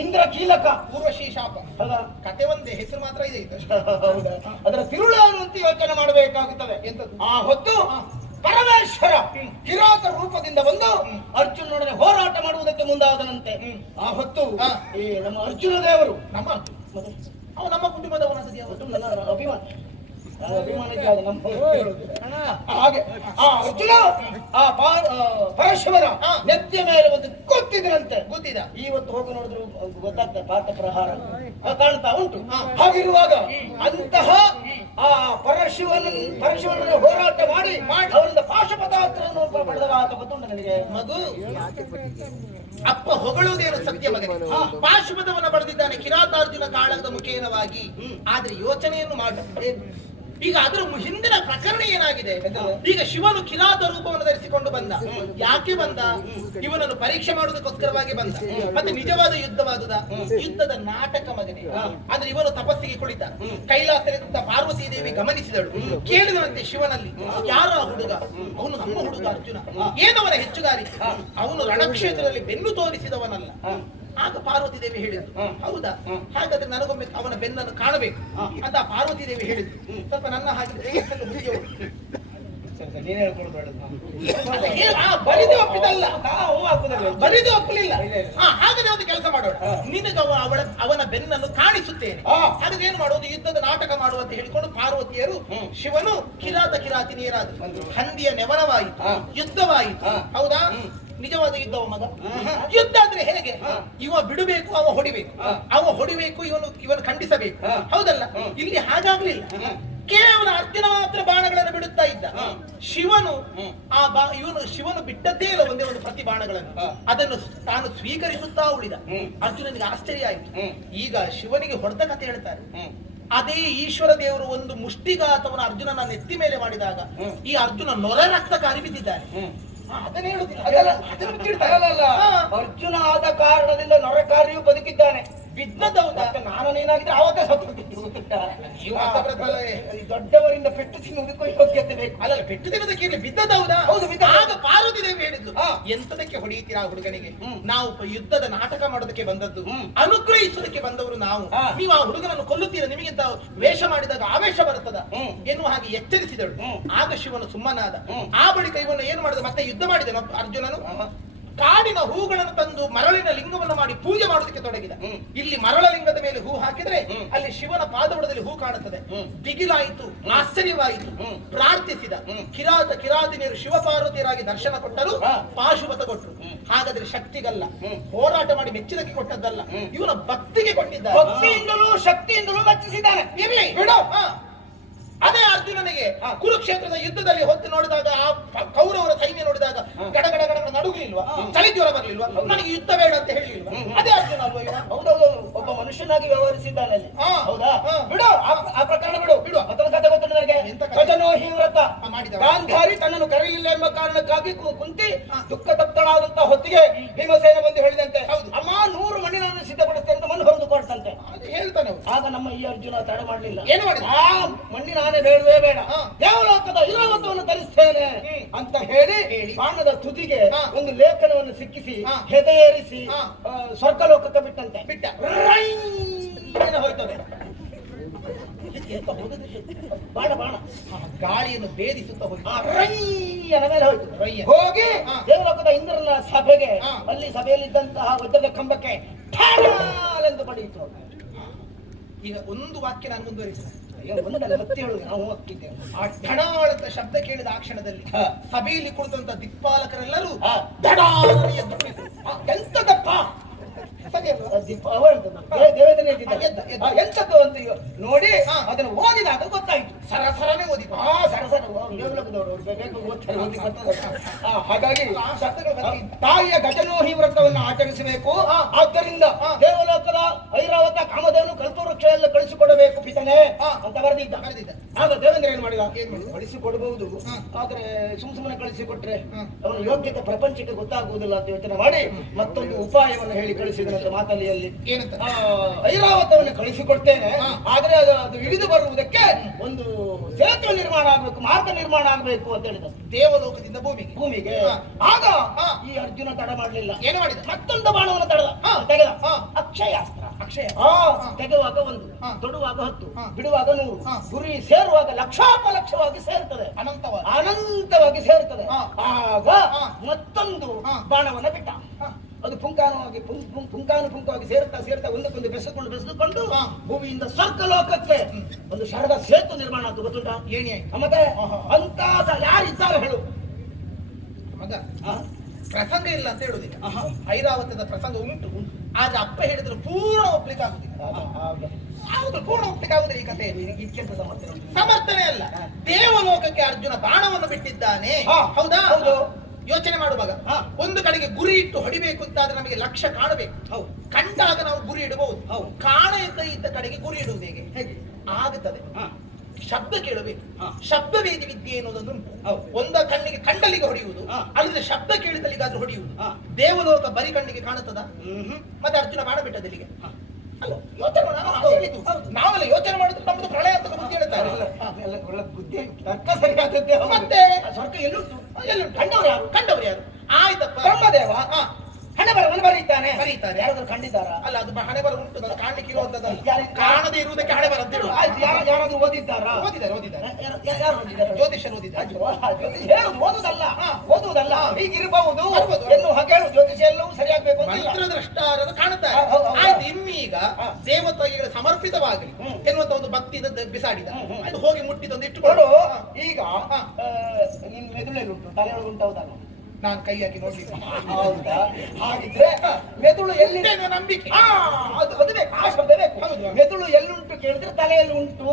ಇಂದ್ರ ಕೀಲಕ, ಊರ್ವಶಿ ಶಾಪ. ಹೌದಾ? ಕತೆ ಒಂದೇ, ಹೆಸರು ಮಾತ್ರ ಇದೆ ಇದು. ಹೌದಾ? ಅದರ ತಿರುಳಾನು ಅಂತ ಯೋಚನೆ ಮಾಡಬೇಕಾಗುತ್ತದೆ. ಎಂತದ್ದು? ಆ ಹೊತ್ತು ಪರಮೇಶ್ವರ ಕಿರಾತ ರೂಪದಿಂದ ಬಂದು ಅರ್ಜುನನೊಡನೆ ಹೋರಾಟ ಮಾಡುವುದಕ್ಕೆ ಮುಂದಾದನಂತೆ. ಆ ಹೊತ್ತು ಹಾ. ಈ ನಮ್ಮ ಅರ್ಜುನ ದೇವರು, ನಮ್ಮ ಅವ ನಮ್ಮ ಕುಟುಂಬದವನದ್ದು ಮತ್ತು ನನ್ನ ಅಭಿಮಾನ, ಅಭಿಮಾನಕ್ಕಾಗಿ ನಮ್ಮ ಹೇಳುವುದು. ಹಾಗೆ ಆ ಅರ್ಜುನ ಆ ಪರಶುವರ ಹಾ. ನೆತ್ತಿಯ ಮೇಲೆ ಒಂದು ಗೊತ್ತಿದ್ರಂತೆ. ಗೊತ್ತಿದ. ಇವತ್ತು ಹೋಗಿ ನೋಡಿದ್ರು ಗೊತ್ತಾಗ್ತದೆ, ಪಾಠ ಪ್ರಹಾರ ಕಾಣ್ತಾ ಉಂಟು. ಹಾ. ಹಾಗಿರುವಾಗ ಅಂತಹ ಆ ಪರಶುವನ ಹೋರಾಟ ಮಾಡಿ ಅವರಿಂದ ಪಾಶುಪತಾಸ್ತ್ರವನ್ನು ಪಡೆದವ ಆತ ಗೊತ್ತುಂಟು ನನಗೆ. ಮಗು ಅಪ್ಪ ಹೊಗಳುವುದೇನು ಸತ್ಯ ಮಗನೇ. ಪಾಶುಪತವನ್ನ ಪಡೆದಿದ್ದಾನೆ ಕಿರಾತಾರ್ಜುನ ಕಾಳಗದ ಮುಖೇನವಾಗಿ. ಆದ್ರೆ ಯೋಚನೆಯನ್ನು ಮಾಡು. ಈಗ ಅದರ ಹಿಂದಿನ ಪ್ರಕರಣ ಏನಾಗಿದೆ? ಈಗ ಶಿವನು ಕಿರಾತ ರೂಪವನ್ನು ಧರಿಸಿಕೊಂಡು ಬಂದ. ಯಾಕೆ ಬಂದ? ಇವನನ್ನು ಪರೀಕ್ಷೆ ಮಾಡುವುದಕ್ಕೋಸ್ಕರವಾಗಿ ಬಂದ. ಮತ್ತೆ ನಿಜವಾದ ಯುದ್ಧವಾದುದ? ಯುದ್ಧದ ನಾಟಕ ಮಗನೇ. ಆದ್ರೆ ಇವನು ತಪಸ್ಸಿಗೆ ಕುಳಿತ. ಕೈಲಾಸದಿಂದ ಪಾರ್ವತಿ ದೇವಿ ಗಮನಿಸಿದಳು. ಕೇಳಿದವಂತೆ ಶಿವನಲ್ಲಿ, ಯಾರ ಹುಡುಗ? ಅವನು ನಮ್ಮ ಹುಡುಗ ಅರ್ಜುನ. ಏನವನ ಹೆಚ್ಚುಗಾರಿಕೆ? ಅವನು ರಣಕ್ಷೇತ್ರದಲ್ಲಿ ಬೆನ್ನು ತೋರಿಸಿದವನಲ್ಲ, ಆಗ ಪಾರ್ವತಿ ದೇವಿ ಹೇಳಿದ್ರು ಹೌದಾ ಹಾಗಾದ್ರೆ ನನಗೊಮ್ಮೆ ಅವನ ಬೆನ್ನನ್ನು ಕಾಣಬೇಕು ಅಂತ ಪಾರ್ವತಿ ದೇವಿ ಹೇಳಿದ್ರು. ಸ್ವಲ್ಪ ನನ್ನ ಹಾಗೆ ನೀನ್ ಹೇಳ್ಕೊಡುದು ಬರಿದು ಒಪ್ಪಿದಲ್ಲ, ಬರಿದು ಒಪ್ಪಲಿಲ್ಲ. ಹಾಗಾದ್ರೆ ಒಂದು ಕೆಲಸ ಮಾಡೋಣ, ನಿನಗೆ ಅವನ ಬೆನ್ನನ್ನು ಕಾಣಿಸುತ್ತೇನೆ. ಹಾಗಾದ್ರೆ ಏನು ಮಾಡುವುದು, ಯುದ್ಧದ ನಾಟಕ ಮಾಡುವಂತ ಹೇಳಿಕೊಂಡು ಪಾರ್ವತಿಯರು ಶಿವನು ಕಿರಾತಿನಿಯರಾದ ಹಂದಿಯ ನೆವರವಾಯಿತು, ಯುದ್ಧವಾಯಿತು. ಹೌದಾ? ನಿಜವಾದ ಯುದ್ಧವ ಮಗ. ಯುದ್ಧ ಅಂದ್ರೆ ಹೇಗೆ? ಇವ ಬಿಡಬೇಕು, ಅವ ಹೊಡಿಬೇಕು, ಅವ ಹೊಡಿಬೇಕು, ಇವನು ಖಂಡಿಸಬೇಕು. ಹೌದಲ್ಲ? ಇಲ್ಲಿ ಹಾಗಾಗ್ಲಿಲ್ಲ. ಕೇವಲ ಅರ್ಜುನ ಮಾತ್ರ ಬಾಣಗಳನ್ನು ಬಿಡುತ್ತಾ ಇದ್ದ. ಶಿವನು ಶಿವನು ಬಿಟ್ಟದ್ದೇ ಇಲ್ಲ ಒಂದೇ ಒಂದು ಪ್ರತಿ ಬಾಣಗಳನ್ನು. ಅದನ್ನು ತಾನು ಸ್ವೀಕರಿಸುತ್ತಾ ಉಳಿದ. ಅರ್ಜುನನಿಗೆ ಆಶ್ಚರ್ಯ ಆಯಿತು. ಈಗ ಶಿವನಿಗೆ ಹೊಡೆದ ಕಥೆ ಹೇಳ್ತಾರೆ. ಅದೇ ಈಶ್ವರ ದೇವರು ಒಂದು ಮುಷ್ಟಿಘಾತವನ್ನು ಅರ್ಜುನನ ನೆತ್ತಿ ಮೇಲೆ ಮಾಡಿದಾಗ ಈ ಅರ್ಜುನ ನೊರ ರಕ್ತಕಾರಿ ಬಿದ್ದಿದ್ದಾನೆ. ಅದನ್ನೇ ಅರ್ಜುನ ಆದ ಕಾರಣದಿಂದ ನೊರಕಾರಿಯು ಬದುಕಿದ್ದಾನೆ. ಬಿದ್ದದೌದಾ? ನಾನು ನೀನಾಗಿದ್ರೆ ಆವಾಗ ಸತ್ತು ದೊಡ್ಡವರಿಂದ ಪೆಟ್ಟು ತಿನ್ನುವುದಕ್ಕೂ ಯೋಗ್ಯತೆ ಬೇಕು. ಅಲ್ಲ, ಪೆಟ್ಟು ತಿನ್ನೋದಕ್ಕೆ ಬಿದ್ದದೌದಾ? ಹೌದು. ಆಗ ಪಾರ್ವತಿ ದೇವಿ ಹೇಳಿದ್ಲು, ಎಂತದಕ್ಕೆ ಹೊಡೆಯುತ್ತೀರಾ ಹುಡುಗನಿಗೆ? ನಾವು ಯುದ್ಧದ ನಾಟಕ ಮಾಡೋದಕ್ಕೆ ಬಂದದ್ದು, ಅನುಗ್ರಹಿಸೋದಕ್ಕೆ ಬಂದವರು ನಾವು. ನೀವು ಆ ಹುಡುಗನನ್ನು ಕೊಲ್ಲುತ್ತೀರಾ, ನಿಮಗಿಂತ ವೇಷ ಮಾಡಿದಾಗ ಆವೇಶ ಬರುತ್ತದ ಎನ್ನುವ ಹಾಗೆ ಎಚ್ಚರಿಸಿದಳು. ಆಗ ಶಿವನು ಸುಮ್ಮನಾದ. ಆ ಬಳಿಕ ಇವನು ಏನು ಮಾಡಿದ, ಮತ್ತೆ ಯುದ್ಧ ಮಾಡಿದನು ಅರ್ಜುನನು. ಕಾಡಿನ ಹೂಗಳನ್ನು ತಂದು ಮರಳಿನ ಲಿಂಗವನ್ನು ಮಾಡಿ ಪೂಜೆ ಮಾಡೋದಕ್ಕೆ ತೊಡಗಿದ. ಇಲ್ಲಿ ಮರಳ ಲಿಂಗದ ಮೇಲೆ ಹೂ ಹಾಕಿದ್ರೆ ಅಲ್ಲಿ ಶಿವನ ಪಾದಬುಡದಲ್ಲಿ ಹೂ ಕಾಣುತ್ತದೆ. ದಿಗಿಲಾಯಿತು, ಆಶ್ಚರ್ಯವಾಯಿತು. ಪ್ರಾರ್ಥಿಸಿದ. ಕಿರಾತಿನಿಯರು ಶಿವಪಾರ್ವತಿಯರಾಗಿ ದರ್ಶನ ಕೊಟ್ಟರು, ಪಾಶುಪತ ಕೊಟ್ಟರು. ಹಾಗಾದ್ರೆ ಶಕ್ತಿಗಲ್ಲ, ಹೋರಾಟ ಮಾಡಿ ಮೆಚ್ಚುದಕ್ಕೆ ಕೊಟ್ಟದ್ದಲ್ಲ, ಇವನ ಭಕ್ತಿಗೆ ಕೊಟ್ಟಿದ್ದ. ಭಕ್ತಿಯಿಂದಲೂ ಶಕ್ತಿಯಿಂದಲೂ ಮೆಚ್ಚಿಸಿದ್ದಾನೆ. ಇರ್ಲಿ ಬಿಡು. ಅದೇ ಅರ್ಜುನನಿಗೆ ಕುರುಕ್ಷೇತ್ರದ ಯುದ್ಧದಲ್ಲಿ ಹೊತ್ತು ನೋಡಿದಾಗ, ಆ ಕೌರವರ ಸೈನ್ಯ ನೋಡಿದಾಗ ಗಡಗಡ ನಡುಗಲಿಲ್ವಾ? ಚಳಿ ಜ್ವರ ಬರ್ಲಿಲ್ವಾ? ನನಗೆ ಯುದ್ಧ ಬೇಡ ಅಂತ ಹೇಳಿಲ್ವಾ? ಅದೇ ಅರ್ಜುನ ಅಲ್ವಾ ಇವ? ಹೌದೌದು, ಒಬ್ಬ ಮನುಷ್ಯನಾಗಿ ವ್ಯವಹರಿಸಿದ್ದಾನೆ ಅಲ್ಲಿ. ಹೌದಾ? ಬಿಡು ಆ ಪ್ರಕರಣ ಬಿಡು. ಮತ್ತೊಂದು ಕಥೆ ಗೊತ್ತುಂಟು ನನಗೆ. ಗಜನೋಹಿ ವ್ರತ ಗಾಂಧಾರಿ ತನ್ನನ್ನು ಕರೆಯಲಿಲ್ಲ ಎಂಬ ಕಾರಣಕ್ಕಾಗಿ ಕುಂತಿ ದುಃಖ ತಪ್ತಳಾದಂತ ಹೊತ್ತಿಗೆ ಭೀಮಸೇನ ಬಂದು ಹೇಳಿದಂತೆ, ಅಮ್ಮ 100 ಮಣ್ಣಿನನ್ನು ಸಿದ್ಧಪಡಿಸ್ತೇನೆ ಅಂತ ಮಣ್ಣು ಹೊರದು ಕೊಡ್ತಂತೆ. ಹೇಳ್ತಾನೆ. ಆಗ ನಮ್ಮ ಈ ಅರ್ಜುನ ತಡೆ ಮಾಡಲಿಲ್ಲ. ಏನು ಮಾಡಿದ? ಆ ಮಣ್ಣಿನ ಆನೆ ಬೇಡವೇ ಬೇಡ, ದೇವಲೋಕದ ಐರಾವತವನ್ನು ತರಿಸ್ತೇನೆ ಅಂತ ಹೇಳಿ ಬಾಣದ ತುದಿಗೆ ಒಂದು ಲೇಖನವನ್ನು ಸಿಕ್ಕಿಸಿ ಹೆದೆಯೇರಿಸಿ ಸ್ವರ್ಗಲೋಕಕ್ಕೆ ಬಿಟ್ಟಂತೆ. ಬಿಟ್ಟ ಹೋಯ್ತದೆ ಬಾಣ ಗಾಳಿಯನ್ನು ಭೇದಿಸುತ್ತಾ ಹೋಗಿ ರೈಯನ ಮೇಲೆ ಹೋಯ್ತು. ಹೋಗಿ ದೇವಲೋಕದ ಇಂದ್ರನ ಸಭೆಗೆ, ಅಲ್ಲಿ ಸಭೆಯಲ್ಲಿದ್ದಂತಹ ವಜ್ರದ ಕಂಬಕ್ಕೆ ಠಾಳಾಲೆಂದು ಬಡಿಯಿತು. ಈಗ ಒಂದು ವಾಕ್ಯ ನಾನು ಮುಂದುವರಿಸಿದೆ. ಒಂದಲ್ಲ ಹತ್ತಿ ಹೇಳುದು, ನಾವು ಹೋಗ್ತಿದ್ದೇವೆ. ಆ ಢಣಾಳಂತ ಶಬ್ದ ಕೇಳಿದ ಆ ಕ್ಷಣದಲ್ಲಿ ಸಭೆಯಲ್ಲಿ ಕುಳಿತಂತ ದಿಕ್ಪಾಲಕರೆಲ್ಲರೂ ಧಡಾಲನೆ ಎದ್ದು ಕುಳಿತರು. ಎಂತದಪ್ಪ ಎಂತದ್ದು ಅಂತ ನೋಡಿ ಅದನ್ನು ಓದಿದಾಗ ಗೊತ್ತಾಯ್ತು. ಸರಸರನೆ ಓದಿ ಸರಸರ ದೇವಲೋಕದವರು ಹಾಗಾಗಿ ತಾಯಿಯ ಗಜನೋಹಿ ವ್ರತವನ್ನು ಆಚರಿಸಬೇಕು. ಆದ್ದರಿಂದ ದೇವಲೋಕದ ಐರಾವತ ಕಾಮಧೇನು ಕಲ್ಪವೃಕ್ಷ ಎಲ್ಲ ಕಳಿಸಿಕೊಡಬೇಕು ಪಿತನೆ ಅಂತ ಬರೆದಿದ್ದ. ಆಗ ದೇವೇಂದ್ರ ಏನ್ ಮಾಡಿದ, ಕಳಿಸಿಕೊಡಬಹುದು, ಆದ್ರೆ ಸುಮ್ಮನೆ ಕಳಿಸಿಕೊಟ್ರೆ ಅವನ ಯೋಗ್ಯತೆ ಪ್ರಪಂಚಕ್ಕೆ ಗೊತ್ತಾಗುವುದಿಲ್ಲ ಅಂತ ಯೋಚನೆ ಮಾಡಿ ಮತ್ತೊಂದು ಉಪಾಯವನ್ನು ಹೇಳಿ ಕಳಿಸಿದನಂತ ಮಾತಲ್ಲಿಯಲ್ಲಿ. ಐರಾವತವನ್ನು ಕಳಿಸಿಕೊಡ್ತೇನೆ, ಆದ್ರೆ ಅದು ಇಳಿದು ಬರುವುದಕ್ಕೆ ಒಂದು ಸೇತುವೆ ನಿರ್ಮಾಣ ಆಗ್ಬೇಕು, ಮಾರ್ಗ ನಿರ್ಮಾಣ ಆಗ್ಬೇಕು ಅಂತ ಹೇಳಿದ. ದೇವಲೋಕದಿಂದ ಭೂಮಿಗೆ. ಆಗ ಈ ಅರ್ಜುನ ತಡ ಮಾಡಲಿಲ್ಲ. ಏನು ಮಾಡಿದ? ಮತ್ತೊಂದು ಬಾಣವನ್ನು ತೆಗೆದ. ಅಕ್ಷಯಾಸ್ತ್ರ. ತೆಗೆಯುವಾಗ 1, ತೊಡುವಾಗ 10, ಬಿಡುವಾಗ 100, ಗುರಿ ಸೇರುವಾಗ ಲಕ್ಷಾಪಲಕ್ಷವಾಗಿ ಸೇರ್ತದೆ, ಅನಂತವಾಗಿ ಸೇರ್ತದೆ. ಆಗ ಮತ್ತೊಂದು ಬಾಣವನ್ನು ಬಿಟ್ಟ. ಅದು ಪುಂಕಾನುಪುಂಕವಾಗಿ ಸೇರ್ತಾ ಒಂದಕ್ಕೊಂದು ಬೆಸೆದುಕೊಂಡು ಭೂಮಿಯಿಂದ ಸ್ವರ್ಗಲೋಕಕ್ಕೆ ಒಂದು ಶರದ ಸೇತು ನಿರ್ಮಾಣ ಅಂತ ಗೊತ್ತುಂಟ. ಏಣಿ ಮತ್ತೆ ಅಂತ ಯಾರಿದ್ದಾರೆ ಹೇಳು ಮಗ? ಪ್ರಸಂಗ ಇಲ್ಲ ಅಂತ ಹೇಳುದಿಲ್ಲ. ಐರಾವತದ ಪ್ರಸಂಗ ಉಂಟು, ಆದ್ರೆ ಅಪ್ಪ ಹೇಳಿದ್ರು ಪೂರ್ಣ ಒಪ್ಲಿಕ್ಕೆ ಆಗುದಿಲ್ಲ. ಪೂರ್ಣ ಒಪ್ಲಿಕ್ಕೆ ಆಗುದಿಲ್ಲ. ಈ ಕಥೆ ಇತ್ಯಂತ ಸಮರ್ಥನೆ ಅಲ್ಲ. ದೇವಲೋಕಕ್ಕೆ ಅರ್ಜುನ ಬಾಣವನ್ನು ಬಿಟ್ಟಿದ್ದಾನೆ. ಹೌದಾ? ಹೌದು. ಯೋಚನೆ ಮಾಡುವಾಗ ಒಂದು ಕಡೆಗೆ ಗುರಿ ಇಟ್ಟು ಹೊಡಿಬೇಕು ಅಂತ ಆದ್ರೆ ನಮಗೆ ಲಕ್ಷ್ಯ ಕಾಣಬೇಕು. ಕಂಡಾಗ ನಾವು ಗುರಿ ಇಡಬಹುದು. ಕಾಣದ ಕಡೆಗೆ ಗುರಿ ಇಡುವುದು ಹೇಗೆ ಆಗುತ್ತದೆ? ಶಬ್ದ ಕೇಳಬೇಕು. ಶಬ್ದ ವೇದಿ ವಿದ್ಯೆ ಎನ್ನುವುದೊಂದು ಉಂಟು. ಒಂದ ಕಣ್ಣಿಗೆ ಕಂಡಲಿಗೆ ಹೊಡೆಯುವುದು, ಅಲ್ಲದೆ ಶಬ್ದ ಕೇಳಿದಲ್ಲಿಗಾದ್ರೂ ಹೊಡೆಯುವುದು. ದೇವಲೋಕ ಬರಿ ಕಣ್ಣಿಗೆ ಕಾಣುತ್ತದ? ಮತ್ತೆ ಅರ್ಜುನ ಬಾಣ ಬಿಟ್ಟದಲ್ಲಿಗೆ ನಾವೆಲ್ಲ ಯೋಚನೆ ಮಾಡಿದ್ರೆ ನಮ್ದು ಪ್ರಳಯ ಅಂತ ಬುದ್ಧಿ ಹೇಳ್ತಾರೆ. ಬುದ್ಧಿ ತರ್ಕ ಸರಿಯಾದದ್ದೇ. ಮತ್ತೆ ಸ್ವರ್ಗ ಎಲ್ಲುಂಟು? ಕಂಡವ್ರು ಯಾರು? ಆಯ್ತಪ್ಪ, ಬ್ರಹ್ಮದೇವ. ಹಣೆ ಬರವನ್ನು ಬರೀತಾನೆ. ಬರೀತಾನೆ. ಯಾರಾದ್ರೂ ಕಂಡಿದ್ದಾರಾ? ಅಲ್ಲ, ಅದು ಹಣೆ ಬರ ಉಂಟು, ಅದು ಕಾಣ್ಲಿಕ್ಕೆ ಇರುವಂತದ್ದಲ್ಲ. ಯಾರು- ಕಾಣದೇ ಇರುವುದಕ್ಕೆ ಹಣೆ ಬರ ಅಂತ ಹೇಳುವ. ಯಾರಾದ್ರೂ ಓದಿದ್ದಾರಾ? ಓದಿದ್ದಾರೆ. ಯಾರು ಓದಿದ್ದಾರೆ? ಜ್ಯೋತಿಷ್ಯರು ಓದಿದ್ದಾರೆ. ಹೇಳುದು ಓದುದಲ್ಲ, ಓದುವುದಲ್ಲ, ಹೀಗಿರಬಹುದು ಎನ್ನುವ ಹಾಗೆ ಹೇಳು. ಜ್ಯೋತಿಷ ಎಲ್ಲವೂ ಸರಿಯಾಗಬೇಕು ಅಂತ ಮಂತ್ರದ್ರಷ್ಟಾರರು ಕಾಣುತ್ತಾರೆ. ಹೌದು, ಹೌದು. ಆಯ್ತು, ಇನ್ನೀಗ ದೇವತೆಗಳ ಸಮರ್ಪಿತವಾಗಲಿ ಎನ್ನುವಂತ ಒಂದು ಭಕ್ತಿಯಿಂದ ಬಿಸಾಡಿದ. ಅದು ಹೋಗಿ ಮುಟ್ಟಿದೊಂದು ಇಟ್ಟುಕೊಂಡು ನೋಡು. ಈಗ ನಿನ್ ಮೆದುಳಲ್ಲಿ ಉಂಟು, ತಲೆಯೊಳಗೆ ಉಂಟು, ಹೌದಲ್ಲ? ನಾನು ಕೈ ಹಾಕಿ ನೋಡ್ಲಿಲ್ಲ. ಹೌದಾ? ಹಾಗಿದ್ರೆ ಮೆದುಳು ಎಲ್ಲಿ? ನಂಬಿಕೆ. ಅದು ಬೇಕು, ಆ ಶಬ್ದ ಬೇಕು. ಮೆದುಳು ಎಲ್ಲಿುಂಟು ಕೇಳಿದ್ರೆ ತಲೆಯಲ್ಲಿ ಉಂಟು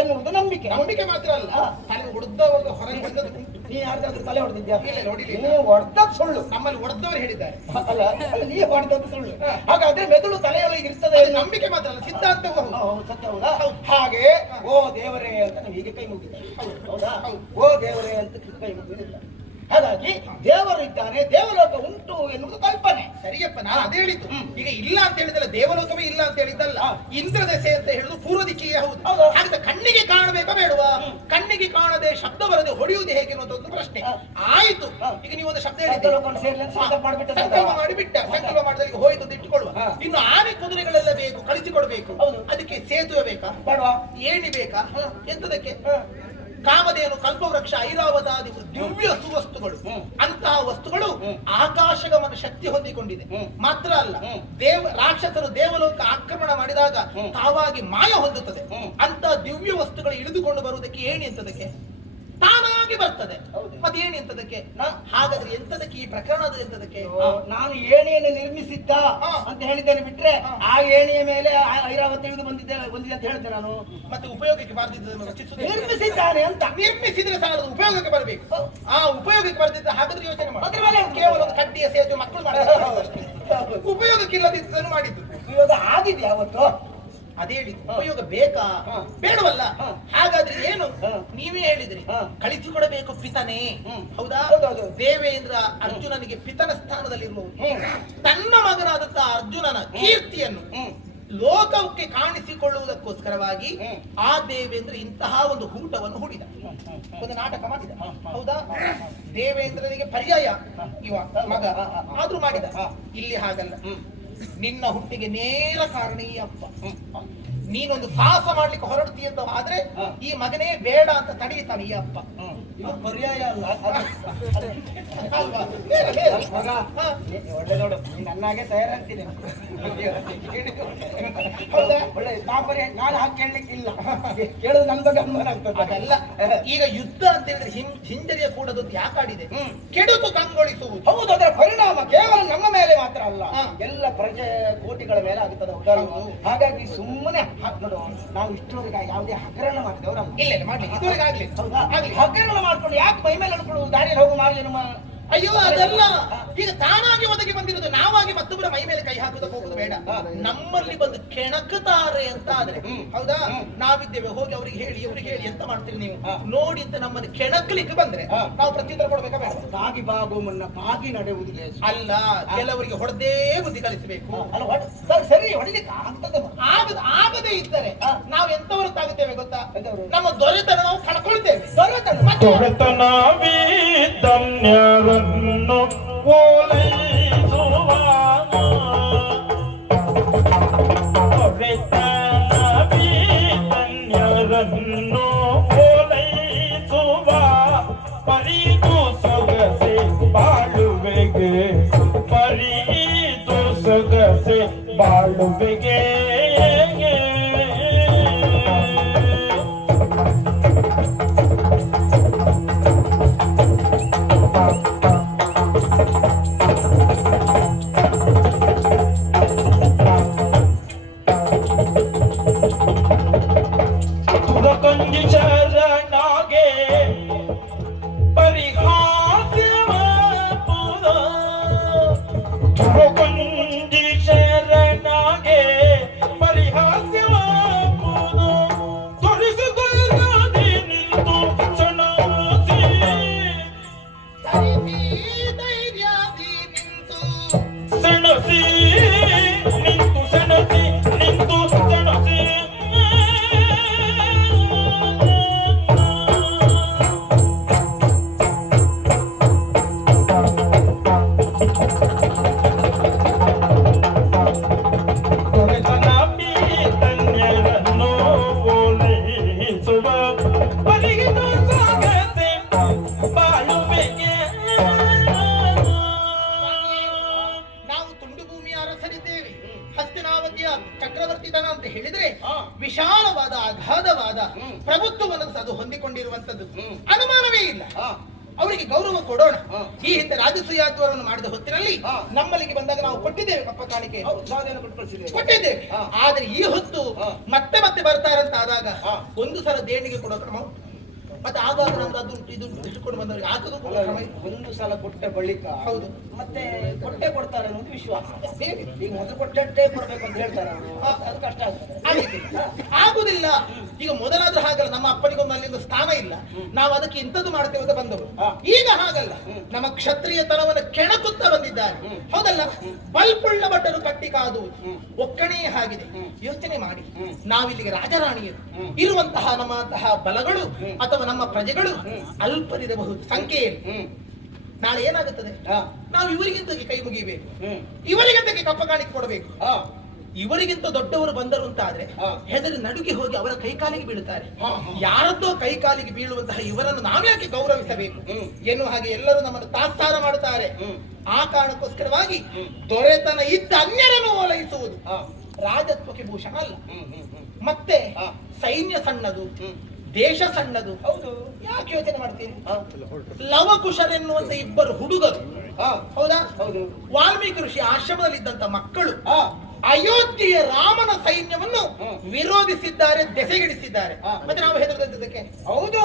ಎನ್ನುವುದು ನಂಬಿಕೆ. ನಂಬಿಕೆ ಮಾತ್ರ ಅಲ್ಲ, ತಲೆ ಹೊಡೆದವಾಗ ಹೊರಗೆ ಬಂದದ್ದು ಉಂಟು. ನೀ ಯಾರಿಗಾದ್ರೂ ತಲೆ ಹೊಡೆದಿದ್ಯಾ? ಇಲ್ಲ, ನೋಡಿಲ್ಲ. ನೀವು ಹೊಡೆದದ್ದು ಸುಳ್ಳು. ನಮ್ಮಲ್ಲಿ ಹೊಡೆದವರು ಹೇಳಿದ್ದಾರೆ. ಅಲ್ಲ, ನೀ ಹೊಡೆದದ್ದು ಸುಳ್ಳು. ಹಾಗಾದ್ರೆ ಮೆದುಳು ತಲೆಯೊಳಗೆ ಇರ್ತದೆ. ಅದು ನಂಬಿಕೆ ಮಾತ್ರ ಅಲ್ಲ, ಸಿದ್ಧಾಂತವೂ ಹೌದು. ಸತ್ಯ ಹೌದಾ? ಹಾಗೆ ಓ ದೇವರೇ ಅಂತ ನಾವು ಹೀಗೆ ಕೈ ಮುಗಿದ್ದಾರೆ. ಹೌದಾ? ಓ ದೇವರೇ ಅಂತ ಕೈ ಮುಗಿದಿಲ್ಲ. ಹಾಗಾಗಿ ದೇವರು ಇದ್ದಾನೆ, ದೇವಲೋಕ ಉಂಟು ಎನ್ನುವುದು ಕಲ್ಪನೆ. ಸರಿಯಪ್ಪ, ನಾನು ಅದೇ ಹೇಳಿದ್ದು. ಈಗ ಇಲ್ಲ ಅಂತ ಹೇಳಿದಲ್ಲ, ದೇವಲೋಕವೇ ಇಲ್ಲ ಅಂತ ಹೇಳಿದ್ದಲ್ಲ. ಇಂದ್ರ ದಶೆ ಅಂತ ಹೇಳುದು ಪೂರ್ವ ದಿಕ್ಕಿಗೆ ಹೌದು. ಹಾಗಾದ್ರೆ ಕಣ್ಣಿಗೆ ಕಾಣಬೇಕಾ ಬೇಡವಾ? ಕಣ್ಣಿಗೆ ಕಾಣದೆ ಶಬ್ದ ಬರದೆ ಹೊಡೆಯುವುದು ಹೇಗೆ ಅನ್ನೋದು ಒಂದು ಪ್ರಶ್ನೆ. ಆಯ್ತು, ಈಗ ನೀವು ಒಂದು ಶಬ್ದ ಹೇಳಿದ್ರೆ ಸಂಕಲ್ಪ ಮಾಡಿಬಿಟ್ಟ. ಸಂಕಲ್ಪ ಮಾಡಿದ್ರೆ ಹೋಯ್ತು ಅಂತ ಇಟ್ಟುಕೊಳ್ಳುವ. ಇನ್ನು ಆನೆ ಕುದುರೆಗಳೆಲ್ಲ ಬೇಕು, ಕಳಿಸಿಕೊಡ್ಬೇಕು. ಅದಕ್ಕೆ ಸೇತುವೆ ಬೇಕಾ ಬೇಡವಾ? ಏಣಿ ಬೇಕಾ? ಎಂತದಕ್ಕೆ? ಕಾಮಧೇನು, ಕಲ್ಪವೃಕ್ಷ, ಐರಾವತಾದಿ ದಿವ್ಯ ಸುವಸ್ತುಗಳು. ಅಂತಹ ವಸ್ತುಗಳು ಆಕಾಶಗಮನ ಶಕ್ತಿ ಹೊಂದಿಕೊಂಡಿದೆ. ಮಾತ್ರ ಅಲ್ಲ, ರಾಕ್ಷಸರು ದೇವಲೋಕ ಆಕ್ರಮಣ ಮಾಡಿದಾಗ ತಾವಾಗಿ ಮಾಯ ಹೊಂದುತ್ತದೆ. ಅಂತ ದಿವ್ಯ ವಸ್ತುಗಳು ಇಳಿದುಕೊಂಡು ಬರುವುದಕ್ಕೆ ಏಣಿ ಎಂತದಕ್ಕೆ? ತಾನಾಗಿ ಬರ್ತದೆ. ಮತ್ತೆ ಏಣಿ ಎಂತದಕ್ಕೆ? ಹಾಗಾದ್ರೆ ಎಂತದಕ್ಕೆ ಈ ಪ್ರಕರಣದ ಎಂತದಕ್ಕೆ? ನಾನು ಏಣಿಯನ್ನು ನಿರ್ಮಿಸಿದ್ದ ಅಂತ ಹೇಳಿದ್ದೇನೆ ಬಿಟ್ರೆ ಆ ಏಣಿಯ ಮೇಲೆ ಐರಾವತ ಇಳಿದು ಬಂದಿದೆ ಅಂತ ಹೇಳ್ತೇನೆ ನಾನು. ಮತ್ತೆ ಉಪಯೋಗಕ್ಕೆ ಬಾರದಿದ್ದನ್ನು ರಚಿಸುವುದು. ನಿರ್ಮಿಸಿದ್ದಾನೆ ಅಂತ ನಿರ್ಮಿಸಿದ್ರೆ ಸಾಲದು, ಉಪಯೋಗಕ್ಕೆ ಬರಬೇಕು. ಆ ಉಪಯೋಗಕ್ಕೆ ಬರದಿದ್ದ ಹಾಗಾದ್ರೆ ಯೋಚನೆ ಮಾಡಿ. ಕೇವಲ ಒಂದು ಕಡ್ಡಿಯ ಸೇತುವೆ ಮಕ್ಕಳು ಮಾಡಿದ, ಉಪಯೋಗಕ್ಕಿಲ್ಲದಿದ್ದನ್ನು ಮಾಡಿದ್ದು. ಉಪಯೋಗ ಆಗಿದೆ ಯಾವತ್ತು? ಅದೇ ಹೇಳಿ, ಉಪಯೋಗ ಬೇಕಾ ಬೇಡವಲ್ಲ? ಹಾಗಾದ್ರೆ ಏನು? ನೀವೇ ಹೇಳಿದ್ರಿ, ಕಳಿಸಿಕೊಡಬೇಕು ಪಿತನೇ. ಹೌದಾ? ದೇವೇಂದ್ರ ಅರ್ಜುನನಿಗೆ ಪಿತನ ಸ್ಥಾನದಲ್ಲಿರುವುದು. ತನ್ನ ಮಗನಾದಂತಹ ಅರ್ಜುನನ ಕೀರ್ತಿಯನ್ನು ಲೋಕಕ್ಕೆ ಕಾಣಿಸಿಕೊಳ್ಳುವುದಕ್ಕೋಸ್ಕರವಾಗಿ ಆ ದೇವೇಂದ್ರ ಇಂತಹ ಒಂದು ಹೂಟವನ್ನು ಹೂಡಿದ, ಒಂದು ನಾಟಕ ಮಾಡಿದ. ಹೌದಾ? ದೇವೇಂದ್ರನಿಗೆ ಪರ್ಯಾಯ ಇವ ಮಗ ಆದ್ರೂ ಮಾಡಿದ. ಇಲ್ಲಿ ಹಾಗಲ್ಲ, ನಿನ್ನ ಹುಟ್ಟಿಗೆ ನೇರ ಕಾರಣ ಈ ಅಪ್ಪ. ನೀನೊಂದು ಸಾಹಸ ಮಾಡ್ಲಿಕ್ಕೆ ಹೊರಡ್ತಿ ಅಂತ ಆದ್ರೆ ಈ ಮಗನೇ ಬೇಡ ಅಂತ ತಡೆಯುತ್ತಾನೆ ಈ ಅಪ್ಪ. ಪರ್ಯಾಯ ಅಲ್ಲ ಅಲ್ವಾ? ಒಳ್ಳೆ ನೋಡು, ನನ್ನಾಗೆ ತಯಾರಾಗ್ತೀನಿ. ಒಳ್ಳೆ ನಾನು ಹಾಗೆ ಕೇಳಲಿಕ್ಕಿಲ್ಲ, ಕೇಳೋದು ನನ್ ಬಗ್ಗೆ ಅನುಮಾನ ಆಗ್ತದೆ. ಅದಲ್ಲ, ಈಗ ಯುದ್ಧ ಅಂತ ಹೇಳಿದ್ರೆ ಹಿಂಜರಿಯ ಕೂಡದು ಯಾಕಾಡಿದೆ? ಕೆಡುಕು ಕಂಗೊಳಿಸುವುದು. ಹೌದು, ಅದರ ಪರಿಣಾಮ ಕೇವಲ ನಮ್ಮ ಮೇಲೆ ಮಾತ್ರ ಅಲ್ಲ, ಎಲ್ಲ ಪ್ರಜೆ ಕೋಟಿಗಳ ಮೇಲೆ ಆಗುತ್ತದೆ. ಹಾಗಾಗಿ ಸುಮ್ಮನೆ ನೋಡು, ನಾವು ಇಷ್ಟರವರೆಗೆ ಯಾವುದೇ ಹಗರಣ ಮಾಡಿದವರು ಇಲ್ಲ ಮಾಡ್ಲಿ, ಇದುವರೆಗೆ ಆಗ್ಲಿ. ಹಗರಣ ಮಾಡ್ಕೊಂಡು ಯಾಕೆ ಮೈ ಮೇಲೆ ಅನ್ಕೊಳ್ಳುವುದು? ದಾರಿಯಲ್ಲಿ ಹೋಗು ಮಾರಿ ನಮ್ಮ. ಅಯ್ಯೋ ಅದಲ್ಲ, ಈಗ ತಾನಾಗಿ ಒದಗಿ ಬಂದಿರೋದು, ನಾವಾಗಿ ಮತ್ತೊಬ್ಬರ ಮೈ ಮೇಲೆ ಕೈ ಹಾಕುವುದಕ್ಕೆ ಹೋಗುದು ಬೇಡ. ನಮ್ಮಲ್ಲಿ ಬಂದು ಕೆಣಕುತ್ತಾರೆ ಅಂತ ಆದ್ರೆ, ಹೌದಾ, ನಾವಿದ್ದೇವೆ, ಹೋಗಿ ಅವ್ರಿಗೆ ಹೇಳಿ ಇವ್ರಿಗೆ ಹೇಳಿ ಎಂತ ಮಾಡ್ತೀರಿ ನೀವು ನೋಡಿ ಅಂತ ನಮ್ಮನ್ನು ಕೆಣಕ್ಲಿಕ್ಕೆ ಬಂದ್ರೆ ನಾವು ಪ್ರತ್ಯುತ್ತರ ಕೊಡ್ಬೇಕಾ ಬೇಡ? ಬಾಗಿ ಬಾಗು ಮುನ್ನ ಬಾಗಿ ನಡೆಯುವುದಿಲ್ಲ ಅಲ್ಲ, ಕೆಲವರಿಗೆ ಹೊಡೆದೇ ಬುದ್ಧಿ ಕಲಿಸಬೇಕು. ಸರಿ, ಹೊಡಿಲಿಕ್ಕೆ ಆಗ್ತದೆ. ಆಗದೇ ಇದ್ದರೆ ನಾವು ಎಂತವರು ತಾಗುತ್ತೇವೆ ಗೊತ್ತಾ? ನಮ್ಮ ದೊರೆತನ ನಾವು ಕಳ್ಕೊಳ್ತೇವೆ. ದೊರೆತನವಿದ್ದನ್ಯರನ್ನು ಓಲೈಸುವ, ದೊರೆತನವಿದ್ದನ್ಯರನ್ನು ಓಲೈಸುವ, ಪರಿದು ಸೊಗಸೆ ಬಾಳುವೆಗೆ, ಪರಿದು ಸೊಗಸೆ ಬಾಳುವೆಗೆ. ತುರಕಂಜಿ ಶರಣಾಗೆ ಪರಿಹಾಸ್ಯವ ಪುರ, ತುರಕಂಜಿ ಶರಣಾಗೆ ಬಾಳುವೆಗೆ ನಾವು ತುಂಡು ಭೂಮಿಯ ಅರಸರಿದ್ದೇವೆ. ಹಸ್ತಿನಾವತಿಯ ಚಕ್ರವರ್ತಿತನ ಅಂತ ಹೇಳಿದ್ರೆ ವಿಶಾಲವಾದ ಅಗಾಧವಾದ ಪ್ರಭುತ್ವವನ್ನು ಅದು ಹೊಂದಿಕೊಂಡಿರುವಂತದ್ದು, ಅನುಮಾನವೇ ಇಲ್ಲ. ಅವರಿಗೆ ಗೌರವ ಕೊಡೋಣ. ಈ ಹಿಂದೆ ರಾಜಸೂಯಾದ್ವರವನ್ನು ಮಾಡಿದ ಹೊತ್ತಿನಲ್ಲಿ ನಮ್ಮಲ್ಲಿಗೆ ಬಂದಾಗ ನಾವು ಕೊಟ್ಟಿದ್ದೇವೆ ಕಪ್ಪ ಕಾಣಿಕೆ, ಕೊಟ್ಟಿದ್ದೇವೆ. ಆದ್ರೆ ಈ ಹೊತ್ತು ಮತ್ತೆ ಮತ್ತೆ ಬರ್ತಾರಂತ ಆದಾಗ ಒಂದು ಸಲ ದೇಣಿಗೆ ಕೊಡೋ ಕ್ರಮ ಉಂಟು. ಮತ್ತೆ ಆಗಾಗ ನಮ್ದು ಅದು ಇದು ಇಟ್ಟುಕೊಂಡು ಬಂದವರಿಗೆ ಆತದು ಕೂಡ ಕ್ರಮ ಇದೆ. ಒಂದು ಸಲ ಕೊಟ್ಟ ಬಳಿಕ ಹೌದು ಮತ್ತೆ ಕೊಟ್ಟೆ ಕೊಡ್ತಾರೆ ಅನ್ನೋದು ವಿಶ್ವಾಸ. ಈಗ ಮೊದಲು ಕೊಟ್ಟೆ ಕೊಡ್ಬೇಕು ಅಂತ ಹೇಳ್ತಾರೆ ಅವರು, ಅದು ಕಷ್ಟ ಆಗ್ತದೆ. ಆಗುದಿಲ್ಲ. ಈಗ ಮೊದಲಾದ್ರೂ ಹಾಗಲ್ಲ, ನಮ್ಮ ಅಪ್ಪನಿಗೊಮ್ಮೆ ಅಲ್ಲಿಂದ ಸ್ಥಾನ ಇಲ್ಲ, ನಾವು ಅದಕ್ಕೆ ಇಂಥದ್ದು ಮಾಡ್ತೇವೆ ಅಂತ ಬಂದವರು. ಈಗ ಹಾಗಲ್ಲ, ನಮ್ಮ ಕ್ಷತ್ರಿಯ ತನವನ್ನು ಕೆಣಕುತ್ತಾ ಬಂದಿದ್ದಾರೆ. ಹೌದಲ್ಲ, ಬಲ್ಪುಳ್ಳ ಭಟ್ಟರು ಕಟ್ಟಿ ಕಾದುವುದು ಒಕ್ಕಣೆ ಆಗಿದೆ. ಯೋಚನೆ ಮಾಡಿ, ನಾವಿಲ್ಲಿಗೆ ರಾಜರಾಣಿಯರು ಇರುವಂತಹ ನಮ್ಮಂತಹ ಬಲಗಳು ಅಥವಾ ನಮ್ಮ ಪ್ರಜೆಗಳು ಅಲ್ಪರಿರಬಹುದು ಸಂಖ್ಯೆಯಲ್ಲಿ. ನಾಳೆ ಏನಾಗುತ್ತದೆ? ನಾವು ಇವರಿಗಿಂತ ಕೈ ಮುಗಿಬೇಕು, ಇವರಿಗಿಂತ ಕಪ್ಪ ಕಾಣಿಕೆ ಕೊಡಬೇಕು. ಇವರಿಗಿಂತ ದೊಡ್ಡವರು ಬಂದರು ಅಂತ ಆದ್ರೆ ಹೆದರಿ ನಡುಗಿ ಹೋಗಿ ಅವರ ಕೈಕಾಲಿಗೆ ಬೀಳುತ್ತಾರೆ. ಯಾರದ್ದೋ ಕೈಕಾಲಿಗೆ ಬೀಳುವಂತಹ ಇವರನ್ನು ನಾವ್ಯಾಕೆ ಗೌರವಿಸಬೇಕು ಎನ್ನುವ ಹಾಗೆ ಎಲ್ಲರೂ ನಮ್ಮನ್ನು ತಾತ್ಸಾರ ಮಾಡುತ್ತಾರೆ. ಆ ಕಾರಣಕ್ಕೋಸ್ಕರವಾಗಿ ದೊರೆತನ ಇದ್ದ ಅನ್ಯರನ್ನು ಓಲೈಸುವುದು ರಾಜತ್ವಕ್ಕೆ ಭೂಷಣ ಅಲ್ಲ. ಮತ್ತೆ ಸೈನ್ಯ ಸಣ್ಣದು, ದೇಶ ಸಣ್ಣದು. ಹೌದು, ಯಾಕೆ ಯೋಚನೆ ಮಾಡ್ತೀನಿ? ಲವಕುಶರೆನ್ನುವಂತ ಇಬ್ಬರು ಹುಡುಗರು, ಹೌದಾ, ಹೌದು, ವಾಲ್ಮೀಕಿ ಋಷಿ ಆಶ್ರಮದಲ್ಲಿದ್ದಂತ ಮಕ್ಕಳು ಅಯೋಧ್ಯೆಯ ರಾಮನ ಸೈನ್ಯವನ್ನು ವಿರೋಧಿಸಿದ್ದಾರೆ, ದೆಸೆಗಿಡಿಸಿದ್ದಾರೆ. ಮತ್ತೆ ನಾವು ಹೆದರದಕ್ಕೆ? ಹೌದು,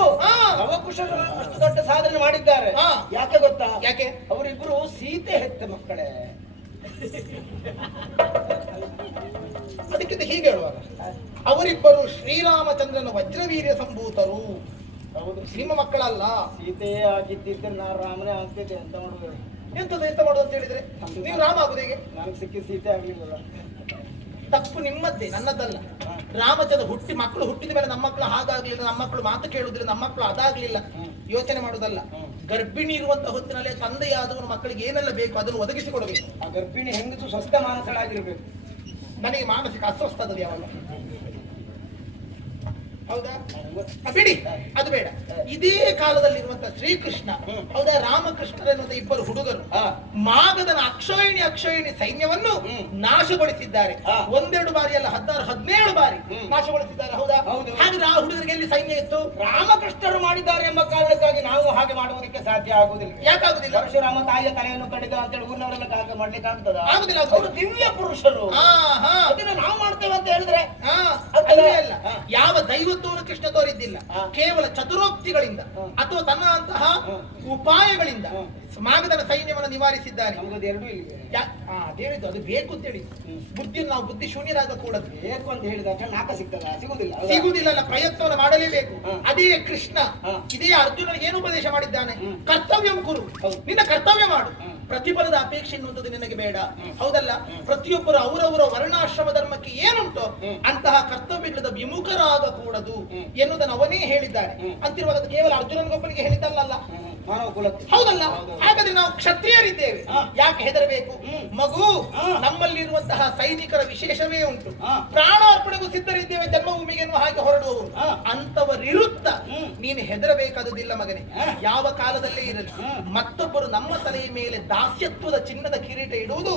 ಲವಕುಶರು ಅಷ್ಟು ದೊಡ್ಡ ಸಾಧನೆ ಮಾಡಿದ್ದಾರೆ. ಯಾಕೆ ಗೊತ್ತಾ? ಯಾಕೆ? ಅವರಿಬ್ಬರು ಸೀತೆ ಹೆತ್ತ ಮಕ್ಕಳೇ. ಅದಕ್ಕಿಂತ ಹೀಗೆ ಹೇಳುವಾಗ ಅವರಿಬ್ಬರು ಶ್ರೀರಾಮಚಂದ್ರನ ವಜ್ರವೀರ್ಯ ಸಂಭೂತರು. ಹೌದು, ನಿಮ್ಮ ಮಕ್ಕಳಲ್ಲ. ಸೀತೆಯೇ ಆಗಿದ್ದಿದ್ರೆ ನಾನು ರಾಮನೇ ಆಗ್ತಿದ್ದೆ ಅಂತ ಮಾಡುವುದು. ಎಂತದ್ದು ಎಂತ ಮಾಡುದು ಅಂತ ಹೇಳಿದ್ರೆ ನೀವು ರಾಮ ಆಗುದು ಹೇಗೆ? ನನಗೆ ಸಿಕ್ಕಿ ಸೀತೆ ಆಗ್ಲಿಲ್ಲ. ತಪ್ಪು ನಿಮ್ಮದ್ದೇ, ನನ್ನದಲ್ಲ. ರಾಮಚಂದ್ರ ಮಕ್ಕಳು ಹುಟ್ಟಿದ ಮೇಲೆ ನಮ್ಮ ಮಕ್ಕಳು ಹಾಗಾಗ್ಲಿಲ್ಲ, ನಮ್ಮ ಮಕ್ಕಳು ಮಾತು ಕೇಳುವುದಿಲ್ಲ, ನಮ್ಮ ಮಕ್ಕಳು ಅದಾಗ್ಲಿಲ್ಲ, ಯೋಚನೆ ಮಾಡುವುದಲ್ಲ. ಗರ್ಭಿಣಿ ಇರುವಂತ ಹೊತ್ತಿನಲ್ಲೇ ತಂದೆಯಾದವನು ಮಕ್ಕಳಿಗೆ ಏನೆಲ್ಲ ಬೇಕು ಅದನ್ನು ಒದಗಿಸಿಕೊಡಬೇಕು. ಆ ಗರ್ಭಿಣಿ ಹೆಂಗಸು ಸ್ವಸ್ಥ ಮಾನಸಳಾಗಿರ್ಬೇಕು. ನನಗೆ ಮಾನಸಿಕ ಅಸ್ವಸ್ಥ ಅದು ಯಾವಾಗ. ಹೌದಾ, ಬಿಡಿ, ಅದು ಬೇಡ. ಇದೇ ಕಾಲದಲ್ಲಿರುವಂತ ಶ್ರೀಕೃಷ್ಣ, ಹೌದಾ, ರಾಮಕೃಷ್ಣರೆನ್ನುವಂತ ಇಬ್ಬರು ಹುಡುಗರು ಮಾಗಧನ ಅಕ್ಷೋಹಿಣಿ ಸೈನ್ಯವನ್ನು ನಾಶಗೊಳಿಸಿದ್ದಾರೆ. ಒಂದೆರಡು ಬಾರಿ ಅಲ್ಲ, 16-17 ಬಾರಿ ನಾಶಗೊಳಿಸಿದ್ದಾರೆ. ಹೌದಾ, ಹಾಗಾದ್ರೆ ಆ ಹುಡುಗರಿಗೆ ಎಲ್ಲಿ ಸೈನ್ಯ ಇತ್ತು? ರಾಮಕೃಷ್ಣರು ಮಾಡಿದ್ದಾರೆ ಎಂಬ ಕಾರಣಕ್ಕಾಗಿ ನಾವು ಹಾಗೆ ಮಾಡುವುದಕ್ಕೆ ಸಾಧ್ಯ ಆಗುದಿಲ್ಲ. ಯಾಕಾಗುದಿಲ್ಲ? ಪರಶುರಾಮ ತಾಯಿಯ ತಲೆಯನ್ನು ಕಡಿದ ಅಂತೇಳಿ ಊರಿನವರೆಲ್ಲ ಹಾಗೆ ಮಾಡ್ಲಿಕ್ಕೆ ಆಗ್ತದ? ಆಗುದಿಲ್ಲ. ಅವರು ದಿವ್ಯ ಪುರುಷರು, ಅದನ್ನ ನಾವು ಮಾಡ್ತೇವೆ ಅಂತ ಹೇಳಿದ್ರೆ ಅಲ್ಲ. ಯಾವ ದೈವತ್ವವನ್ನು ಕೃಷ್ಣ ತೋರಿದ್ದಿಲ್ಲ, ಕೇವಲ ಚತುರೋಕ್ತಿಗಳಿಂದ ಅಥವಾ ತನ್ನ ಅಂತಹ ಉಪಾಯಗಳಿಂದ ಮಾಗಧನ ಸೈನ್ಯವನ್ನು ನಿವಾರಿಸಿದ್ದಾನೆ. ಅದೇನಿದ್ದು, ಅದು ಬೇಕು ಅಂತ ಹೇಳಿ ಬುದ್ಧಿಯನ್ನು ನಾವು ಬುದ್ಧಿ ಶೂನ್ಯರಾಗ ಕೂಡದು. ಬೇಕು ಅಂತ ಹೇಳಿದ ನಾಕ ಸಿಗ್ತದ? ಸಿಗುವುದಿಲ್ಲ, ಪ್ರಯತ್ನವನ್ನು ಮಾಡಲೇಬೇಕು. ಅದೇ ಕೃಷ್ಣ ಇದೇ ಅರ್ಜುನನಿಗೆ ಏನು ಉಪದೇಶ ಮಾಡಿದ್ದಾನೆ? ಕರ್ತವ್ಯ ಕುರು, ನಿನ್ನ ಕರ್ತವ್ಯ ಮಾಡು, ಪ್ರತಿಫಲದ ಅಪೇಕ್ಷೆ ಎನ್ನುವಂಥದ್ದು ನಿನಗೆ ಬೇಡ. ಹೌದಲ್ಲ, ಪ್ರತಿಯೊಬ್ಬರು ಅವರವರ ವರ್ಣಾಶ್ರಮ ಧರ್ಮಕ್ಕೆ ಏನುಂಟೋ ಅಂತಹ ಕರ್ತವ್ಯಗಳ ವಿಮುಖರಾಗಕೂಡದು ಎನ್ನುವುದನ್ನು ಅವನೇ ಹೇಳಿದ್ದಾನೆ. ಅಂತಿರುವಾಗ ಅದು ಕೇವಲ ಅರ್ಜುನನಿಗೊಬ್ಬನಿಗೆ ಹೇಳಿದ್ದಲ್ಲ, ಮಾನವ ಕುಲಕ್ಕೆ. ಹೌದಲ್ಲ, ಹಾಗಾದ್ರೆ ನಾವು ಕ್ಷತ್ರಿಯರಿದ್ದೇವೆ, ಯಾಕೆ ಹೆದರಬೇಕು? ಮಗು, ನಮ್ಮಲ್ಲಿರುವಂತಹ ಸೈನಿಕರ ವಿಶೇಷವೇ ಉಂಟು. ಪ್ರಾಣಾರ್ಪಣೆಗೂ ಸಿದ್ಧರಿದ್ದೇವೆ ಜನ್ಮಭೂಮಿಗೆ ಎನ್ನುವ ಹಾಗೆ ಹೊರಡುವವರು. ಅಂತವರಿರುತ್ತ ನೀನು ಹೆದರಬೇಕಾದುದಿಲ್ಲ ಮಗನೇ. ಯಾವ ಕಾಲದಲ್ಲೇ ಇರಲಿ, ಮತ್ತೊಬ್ಬರು ನಮ್ಮ ತಲೆಯ ಮೇಲೆ ದಾಸ್ಯತ್ವದ ಚಿನ್ನದ ಕಿರೀಟ ಇಡುವುದು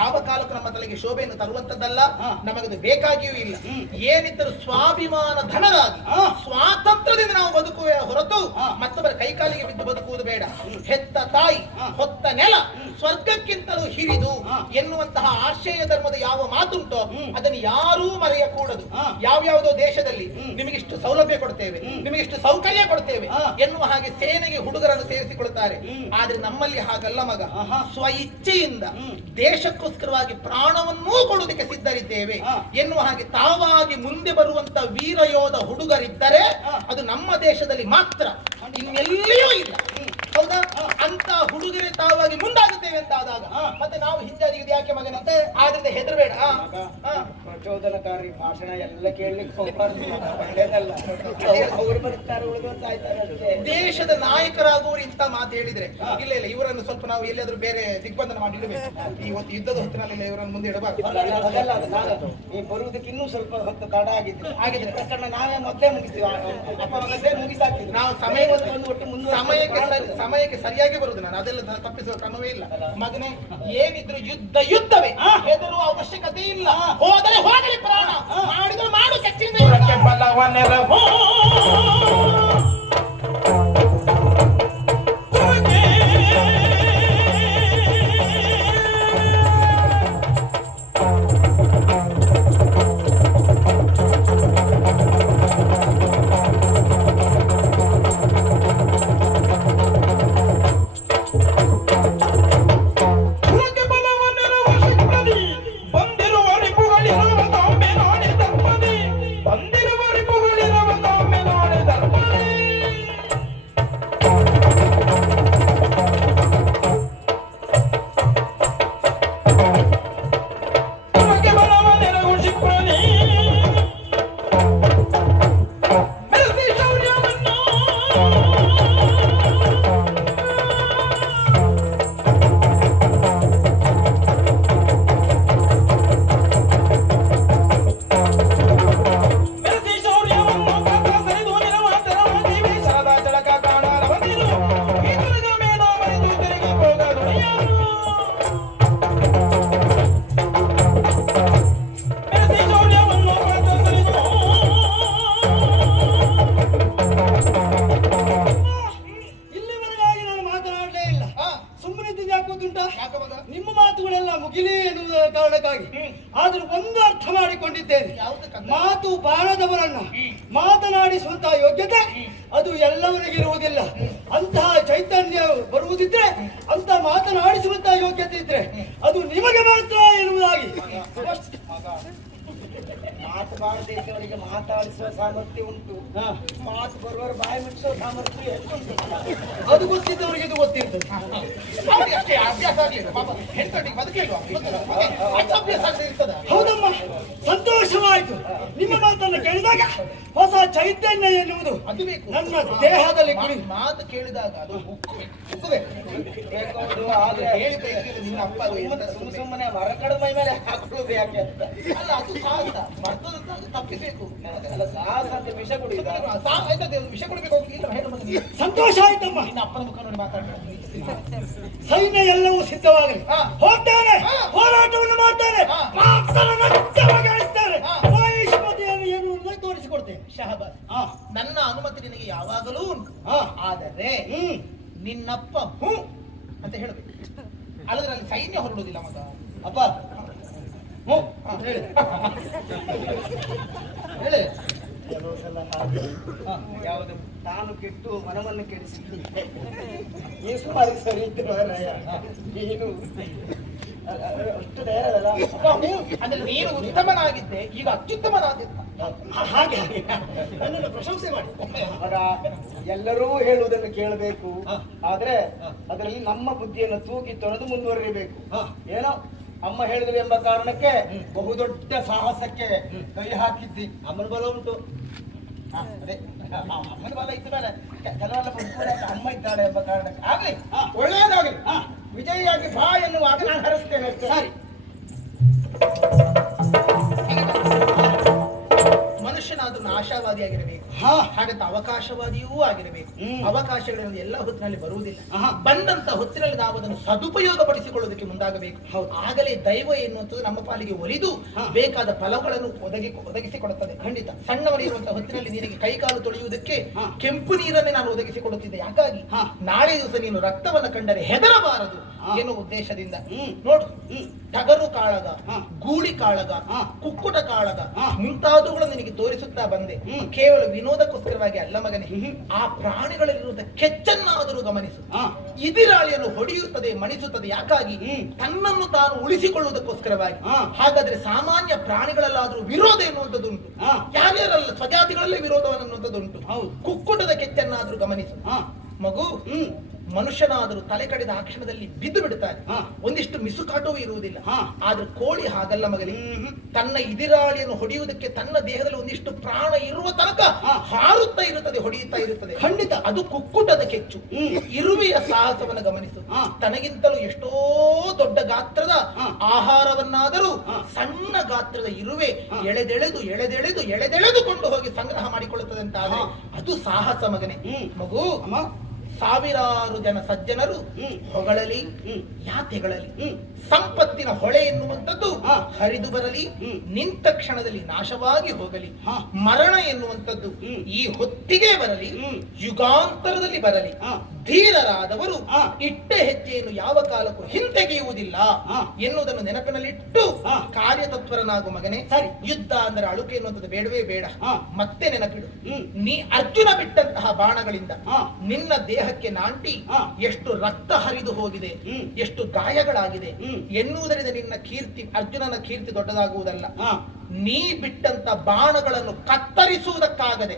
ಯಾವ ಕಾಲಕ್ಕೂ ನಮ್ಮ ತಲೆಗೆ ಶೋಭೆಯನ್ನು ತರುವಂತದ್ದಲ್ಲ, ನಮಗದು ಬೇಕಾಗಿಯೂ ಇಲ್ಲ. ಏನಿದ್ದರೂ ಸ್ವಾಭಿಮಾನ ಧನರಾಗಿ ಸ್ವಾತಂತ್ರ್ಯದಿಂದ ನಾವು ಬದುಕುವ ಹೊರತು ಮತ್ತೊಬ್ಬರ ಕೈಕಾಲಿಗೆ ಬಿದ್ದು ಬದುಕುವುದು ಬೇಡ. ಹೆತ್ತ ತಾಯಿ, ಹೊತ್ತ ನೆಲ ಸ್ವರ್ಗಕ್ಕಿಂತಲೂ ಹಿರಿದು ಎನ್ನುವಂತಹ ಆಶಯ ಧರ್ಮದ ಯಾವ ಮಾತುಂಟೋ ಅದನ್ನು ಯಾರೂ ಮರೆಯಕೂಡದು. ಯಾವ್ಯಾವುದೋ ದೇಶದಲ್ಲಿ ನಿಮಗಿಷ್ಟು ಸೌಲಭ್ಯ ಕೊಡ್ತೇವೆ, ನಿಮಗಿಷ್ಟು ಸೌಕರ್ಯ ಕೊಡ್ತೇವೆ ಎನ್ನುವ ಹಾಗೆ ಸೇನೆಗೆ ಹುಡುಗರನ್ನು ಸೇರಿಸಿಕೊಳ್ತಾರೆ. ಆದ್ರೆ ನಮ್ಮಲ್ಲಿ ಹಾಗಲ್ಲ ಮಗ. ಸ್ವ ಇಚ್ಛೆಯಿಂದ ದೇಶಕ್ಕೋಸ್ಕರವಾಗಿ ಪ್ರಾಣವನ್ನೂ ಕೊಡುವುದಕ್ಕೆ ಸಿದ್ಧರಿದ್ದೇವೆ ಎನ್ನುವ ಹಾಗೆ ತಾವಾಗಿ ಮುಂದೆ ಬರುವಂತ ವೀರಯೋಧ ಹುಡುಗರಿದ್ದರೆ ಅದು ನಮ್ಮ ದೇಶದಲ್ಲಿ ಮಾತ್ರ, ಇನ್ನೆಲ್ಲಿಯೂ ಇಲ್ಲ. ಹೌದಾ, ಅಂತ ಹುಡುಗರೇ ತಾವಾಗಿ ಮುಂದಾಗುತ್ತೇವೆ ಅಂತ ಆದಾಗ ಮತ್ತೆ ನಾವು ಹಿಂಜರಿಯುವುದು ಯಾಕೆ ಮಗನಂತೆ? ಆದ್ರಿಂದ ಹೆದರಬೇಡ. ಪ್ರಚೋದನಕಾರಿ ಭಾಷಣ ಎಲ್ಲ ಕೇಳಲಿಕ್ಕೆ ಹೋಗ್ಬಾರ್ದು, ಒಳ್ಳೇದಲ್ಲ. ಅವ್ರು ಬರ್ತಾರೆ, ಉಳಿದವರು ಸಾಯ್ತಾರೆ ಅಷ್ಟೇ. ದೇಶದ ನಾಯಕರಾಗುವವರು ಇಂತ ಮಾತು ಹೇಳಿದ್ರೆ ಇಲ್ಲ ಇಲ್ಲ ಇವರನ್ನು ಸ್ವಲ್ಪ ನಾವು ಎಲ್ಲಿಯಾದ್ರೂ ಬೇರೆ ದಿಗ್ಬಂಧನ ಮಾಡಿಡಬೇಕು. ಇವತ್ತು ಯುದ್ಧದ ಹೊತ್ತಿನಲ್ಲಿ ಇವರನ್ನು ಮುಂದೆ ಇಡಬಾರ್ದು. ನೀವು ಬರುವುದಕ್ಕೆ ಇನ್ನೂ ಸ್ವಲ್ಪ ಹೊತ್ತು ತಡ ಆಗಿದ್ರೆ ಪ್ರಕರಣ ನಾವೇ ಮೊದಲೇ ಮುಗಿಸ್ತೀವಿ, ಅಪ್ಪ ಮಗ ಸೇರಿ ಮುಗಿಸಾಕ್ತೀವಿ. ನಾವು ಸಮಯಕ್ಕೆ ಸರಿಯಾಗಿ ಬರುದು. ನಾನು ಅದೆಲ್ಲ ತಪ್ಪಿಸುವ ಕ್ರಮವೇ ಇಲ್ಲ ಮಗನೇ. ಏನಿದ್ರು ಯುದ್ಧವೇ, ಹೆದರುವ ಅವಶ್ಯಕತೆ ಇಲ್ಲ. ಹೋದರೆ ಹೋಗಲಿ ಪ್ರಾಣ, ಮಾಡಿದ್ರು ಮಾಡು ಕಚ್ಚಿಂದ ಬಲವನ್ನೆರವೋ ನಿಮ್ಮ ಮಾತುಗಳೆಲ್ಲ ಮುಗಿಲಿ ಎನ್ನುವುದರ ಕಾರಣಕ್ಕಾಗಿ ಆದ್ರೂ ಒಂದು ಅರ್ಥ ಮಾಡಿಕೊಂಡಿದ್ದೇನೆ. ಮಾತು ಬಾರದವರನ್ನ ಮಾತನಾಡಿಸುವಂತಹ ಯೋಗ್ಯತೆ ಅದು ಎಲ್ಲವರಿಗಿರುವುದಿಲ್ಲ. ಅಂತಹ ಚೈತನ್ಯ ಬರುವುದಿದ್ರೆ, ಅಂತ ಮಾತನಾಡಿಸುವಂತಹ ಯೋಗ್ಯತೆ ಇದ್ರೆ ಅದು ನಿಮಗೆ ಮಾತ್ರ ಎನ್ನುವುದಾಗಿ. ಮಾತು ಬಾರದೇಶವರಿಗೆ ಮಾತಾಡಿಸುವ ಸಾಮರ್ಥ್ಯ ಉಂಟು, ಮಾತು ಬರುವವರು ಬಾಯಿ ಮುಚ್ಚುವ ಸಾಮರ್ಥ್ಯ ಉಂಟು. ಅದು ಗೊತ್ತಿದ್ದವರಿಗೆ ಇದು ಗೊತ್ತಿರ್ತದೆ. ಅಭ್ಯಾಸ ಆಗ್ಲಿಲ್ಲ ಪಾಪ ಹೆಣ್ತೊಟ್ಟಿಗೆ ಬದುಕಿಲ್ವಾ, ಅಭ್ಯಾಸ ಆಗದೆ ಇರ್ತದ. ಹೌದಮ್ಮ, ಸಂತೋಷವಾಯಿತು. ನಿಮ್ಮ ಮಾತನ್ನು ಕೇಳಿದಾಗ ಹೊಸ ಚೈತನ್ಯ ಎನ್ನುವುದು ಅದು ಬೇಕು ನನ್ನ ದೇಹದಲ್ಲಿ ಮಾತು ಕೇಳಿದಾಗ ಅದು ನಿನ್ನ ಅಪ್ಪ ಸುಮ್ಮನೆ ಮರಕಡ ಮೈ ಮೇಲೆ ಹಾಕೊಳ್ಳೋದು ಯಾಕೆ ಅಂತ ಅಲ್ಲ, ಅದು ಸಾಹಸ ತಪ್ಪಿಸಬೇಕು. ಸಾಹಸ ಅಂತ ವಿಷ ಕುಡಿದ ವಿಷ ಕೊಡಬೇಕು. ಸಂತೋಷ ಆಯ್ತಮ್ಮ. ನಿನ್ನ ಅಪ್ಪನ ಮುಖ ನೋಡಿ ಮಾತಾಡ್ತಾರೆ. ಸೈನ್ಯ ಎಲ್ಲವೂ ಸಿದ್ಧವಾಗಲಿ, ಹೋಗ್ತಾರೆ, ಹೋರಾಟವನ್ನು ಮಾಡ್ತಾರೆ, ಮಹಿಷ್ಮತಿಯನ್ನು ಎನ್ನುವುದನ್ನು ತೋರಿಸಿಕೊಡ್ತೇನೆ. ಶಹಬಾಸ್, ನನ್ನ ಅನುಮತಿ ನಿನಗೆ ಯಾವಾಗಲೂ ಉಂಟು. ಆದರೆ ನಿನ್ನಪ್ಪ ಹೂ ಅಂತ ಹೇಳಬೇಕು, ಅಲ್ಲದ್ರೆ ಅಲ್ಲಿ ಸೈನ್ಯ ಹೊರಡುವುದಿಲ್ಲ ಮಗ. ಅಪ್ಪ ಹ್ಞೂ ಹೇಳಿ ಹೇಳಿ. ಕೆಲವು ಸಲ ಯಾವುದು ತಾನು ಕೆಟ್ಟು ಮನವನ್ನು ಕೆಡಿಸಿದ್ದೆ ಈ ಸುಮಾರು ಸರಿ ಇದ್ದು ಮಾರಾಯ. ನೀನು ಅಷ್ಟು ಧೈರ್ಯದಲ್ಲ ಅಂದ್ರೆ ನೀನು ಉತ್ತಮನಾಗಿದ್ದೆ, ಈಗ ಅತ್ಯುತ್ತಮನಾಗಿದ್ದ. ಹಾಗೆ ನನ್ನನ್ನು ಪ್ರಶಂಸೆ ಮಾಡಿ. ಅವರ ಎಲ್ಲರೂ ಹೇಳುವುದನ್ನು ಕೇಳಬೇಕು, ಆದ್ರೆ ಅದರಲ್ಲಿ ನಮ್ಮ ಬುದ್ಧಿಯನ್ನು ತೂಗಿ ತೊಳೆದು ಮುಂದುವರಿಯಬೇಕು. ಏನೋ ಅಮ್ಮ ಹೇಳಿದ್ರು ಎಂಬ ಕಾರಣಕ್ಕೆ ಬಹುದೊಡ್ಡ ಸಾಹಸಕ್ಕೆ ಕೈ ಹಾಕಿದ್ದಿ. ಅಮ್ಮನ ಬಲ ಉಂಟು. ಅದೇ ಅಮ್ಮನ ಬಲ ಇದ್ದ ಮೇಲೆ ಕೆಲವೆಲ್ಲ ಅಮ್ಮ ಇದ್ದಾಳೆ ಎಂಬ ಕಾರಣಕ್ಕೆ ಆಗ್ಲಿ, ಒಳ್ಳೆಯದಾಗಲಿ, ವಿಜಯಿಯಾಗಿ ಬಾ ಎನ್ನುವಾಗ ನಾನು ಹರಿಸ್ತೇನೆ. ಸರಿ, ಮನುಷ್ಯನಾದ್ರೂ ಆಶಾವಾದಿಯಾಗಿರಬೇಕು, ಹಾಗಂತ ಅವಕಾಶವಾದಿಯೂ ಆಗಿರಬೇಕು. ಅವಕಾಶಗಳನ್ನು ಎಲ್ಲ ಹೊತ್ತಿನಲ್ಲಿ ಬರುವುದಿಲ್ಲ. ಬಂದಂತ ಹೊತ್ತಿನಲ್ಲಿ ನಾವು ಅದನ್ನು ಸದುಪಯೋಗ ಪಡಿಸಿಕೊಳ್ಳೋದಕ್ಕೆ ಮುಂದಾಗಬೇಕು. ಆಗಲೇ ದೈವ ಎನ್ನುವಂಥದ್ದು ನಮ್ಮ ಪಾಲಿಗೆ ಒಲಿದು ಬೇಕಾದ ಫಲಗಳನ್ನು ಒದಗಿಸಿಕೊಡುತ್ತದೆ. ಖಂಡಿತ ಸಣ್ಣವನಿರುವಂತಹ ಹೊತ್ತಿನಲ್ಲಿ ನಿನಗೆ ಕೈಕಾಲು ತೊಳೆಯುವುದಕ್ಕೆ ಕೆಂಪು ನೀರನ್ನೇ ನಾನು ಒದಗಿಸಿಕೊಡುತ್ತಿದ್ದೆ. ಯಾಕಾಗಿ ನಾಳೆ ದಿವಸ ನೀನು ರಕ್ತವನ್ನು ಕಂಡರೆ ಹೆದರಬಾರದು ಎನ್ನುವ ಉದ್ದೇಶದಿಂದ. ನೋಡು, ಟಗರು ಕಾಳಗ, ಗೂಳಿ ಕಾಳಗ, ಕುಕ್ಕುಟ ಕಾಳಗ ಮುಂತಾದವುಗಳನ್ನು ನಿನಗೆ ತೋರಿಸುತ್ತಾ ಬಂದೆ. ಕೇವಲ ವಿನೋದಕ್ಕೋಸ್ಕರವಾಗಿ ಅಲ್ಲ ಮಗನೇ. ಆ ಪ್ರಾಣಿಗಳಲ್ಲಿರುವಂತಹ ಕೆಚ್ಚನ್ನಾದರೂ ಗಮನಿಸು. ಇದಿರಾಳಿಯನ್ನು ಹೊಡೆಯುತ್ತದೆ, ಮಣಿಸುತ್ತದೆ. ಯಾಕಾಗಿ? ತನ್ನನ್ನು ತಾನು ಉಳಿಸಿಕೊಳ್ಳುವುದಕ್ಕೋಸ್ಕರವಾಗಿ. ಹಾಗಾದ್ರೆ ಸಾಮಾನ್ಯ ಪ್ರಾಣಿಗಳಲ್ಲಾದ್ರೂ ವಿರೋಧ ಎನ್ನುವಂಥದ್ದುಂಟು, ಯಾರ್ಯಾರಲ್ಲ ಸ್ವಜಾತಿಗಳಲ್ಲೇ ವಿರೋಧವನ್ನುವಂಥದ್ದುಂಟು. ಕುಕ್ಕುಟದ ಕೆಚ್ಚನ್ನಾದ್ರೂ ಗಮನಿಸು ಮಗು. ಮನುಷ್ಯನಾದರೂ ತಲೆ ಕಡಿದ ಆ ಕ್ಷಣದಲ್ಲಿ ಬಿದ್ದು ಬಿಡುತ್ತಾನೆ. ಒಂದಿಷ್ಟು ಮಿಸುಕಾಟವೂ ಇರುವುದಿಲ್ಲ. ಆದ್ರೆ ಕೋಳಿ ಹಾಗಲ್ಲ ಮಗನೇ. ತನ್ನ ಇದಿರಾಳಿಯನ್ನು ಹೊಡೆಯುವುದಕ್ಕೆ ತನ್ನ ದೇಹದಲ್ಲಿ ಒಂದಿಷ್ಟು ಪ್ರಾಣ ಇರುವ ತನಕ ಹಾರುತ್ತಾ ಇರುತ್ತದೆ, ಹೊಡೆಯುತ್ತಾ ಇರುತ್ತದೆ. ಖಂಡಿತ ಅದು ಕುಕ್ಕುಟದ ಕೆಚ್ಚು. ಇರುವೆಯ ಸಾಹಸವನ್ನು ಗಮನಿಸು. ತನಗಿಂತಲೂ ಎಷ್ಟೋ ದೊಡ್ಡ ಗಾತ್ರದ ಆಹಾರವನ್ನಾದರೂ ಸಣ್ಣ ಗಾತ್ರದ ಇರುವೆ ಎಳೆದೆಳೆದು ಎಳೆದೆಳೆದು ಎಳೆದೆಳೆದುಕೊಂಡು ಹೋಗಿ ಸಂಗ್ರಹ ಮಾಡಿಕೊಳ್ಳುತ್ತದೆ ಅಂತ ಆದ್ರೆ ಅದು ಸಾಹಸ ಮಗನೇ. ಮಗು, ಸಾವಿರಾರು ಜನ ಸಜ್ಜನರು ಹೊಗಳಲಿ ಯಾತೆಗಳಲಿ ಸಂಪತ್ತಿನ ಹೊಳೆ ಎನ್ನುವಂಥದ್ದು ಹರಿದು ಬರಲಿ, ನಿಂತ ಕ್ಷಣದಲ್ಲಿ ನಾಶವಾಗಿ ಹೋಗಲಿ. ಮರಣ ಎನ್ನುವಂಥದ್ದು ಈ ಹೊತ್ತಿಗೆ ಬರಲಿ, ಯುಗಾಂತರದಲ್ಲಿ ಬರಲಿ. ಧೀರರಾದವರು ಇಟ್ಟ ಹೆಜ್ಜೆಯನ್ನು ಯಾವ ಕಾಲಕ್ಕೂ ಹಿಂತೆಗೆಯುವುದಿಲ್ಲ ಎನ್ನುವುದನ್ನು ನೆನಪಿನಲ್ಲಿಟ್ಟು ಕಾರ್ಯತತ್ಪರನಾಗು ಮಗನೇ. ಸರಿ, ಯುದ್ಧ ಅಂದ್ರೆ ಅಳುಕೆ ಎನ್ನುವಂಥದ್ದು ಬೇಡವೇ ಬೇಡ. ಮತ್ತೆ ನೆನಪಿಡು, ನೀ ಅರ್ಜುನ ಬಿಟ್ಟಂತಹ ಬಾಣಗಳಿಂದ ನಿನ್ನ ದೇಹಕ್ಕೆ ನಾಂಟಿ ಎಷ್ಟು ರಕ್ತ ಹರಿದು ಹೋಗಿದೆ, ಎಷ್ಟು ಗಾಯಗಳಾಗಿದೆ ಎನ್ನುವುದರಿಂದ ನಿನ್ನ ಕೀರ್ತಿ, ಅರ್ಜುನನ ಕೀರ್ತಿ ದೊಡ್ಡದಾಗುವುದಲ್ಲ. ನೀ ಬಿಟ್ಟಂತ ಬಾಣಗಳನ್ನು ಕತ್ತರಿಸುವುದಕ್ಕಾಗದೆ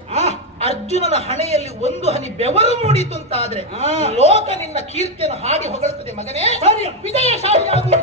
ಅರ್ಜುನನ ಹಣೆಯಲ್ಲಿ ಒಂದು ಹನಿ ಬೆವರು ಮೂಡಿತು ಅಂತಾದ್ರೆ ಲೋಕ ನಿನ್ನ ಕೀರ್ತಿಯನ್ನು ಹಾಡಿ ಹೊಗಳುತ್ತದೆ ಮಗನೇ. ವಿಜಯಶಾಲಿಯಾಗುವುದು.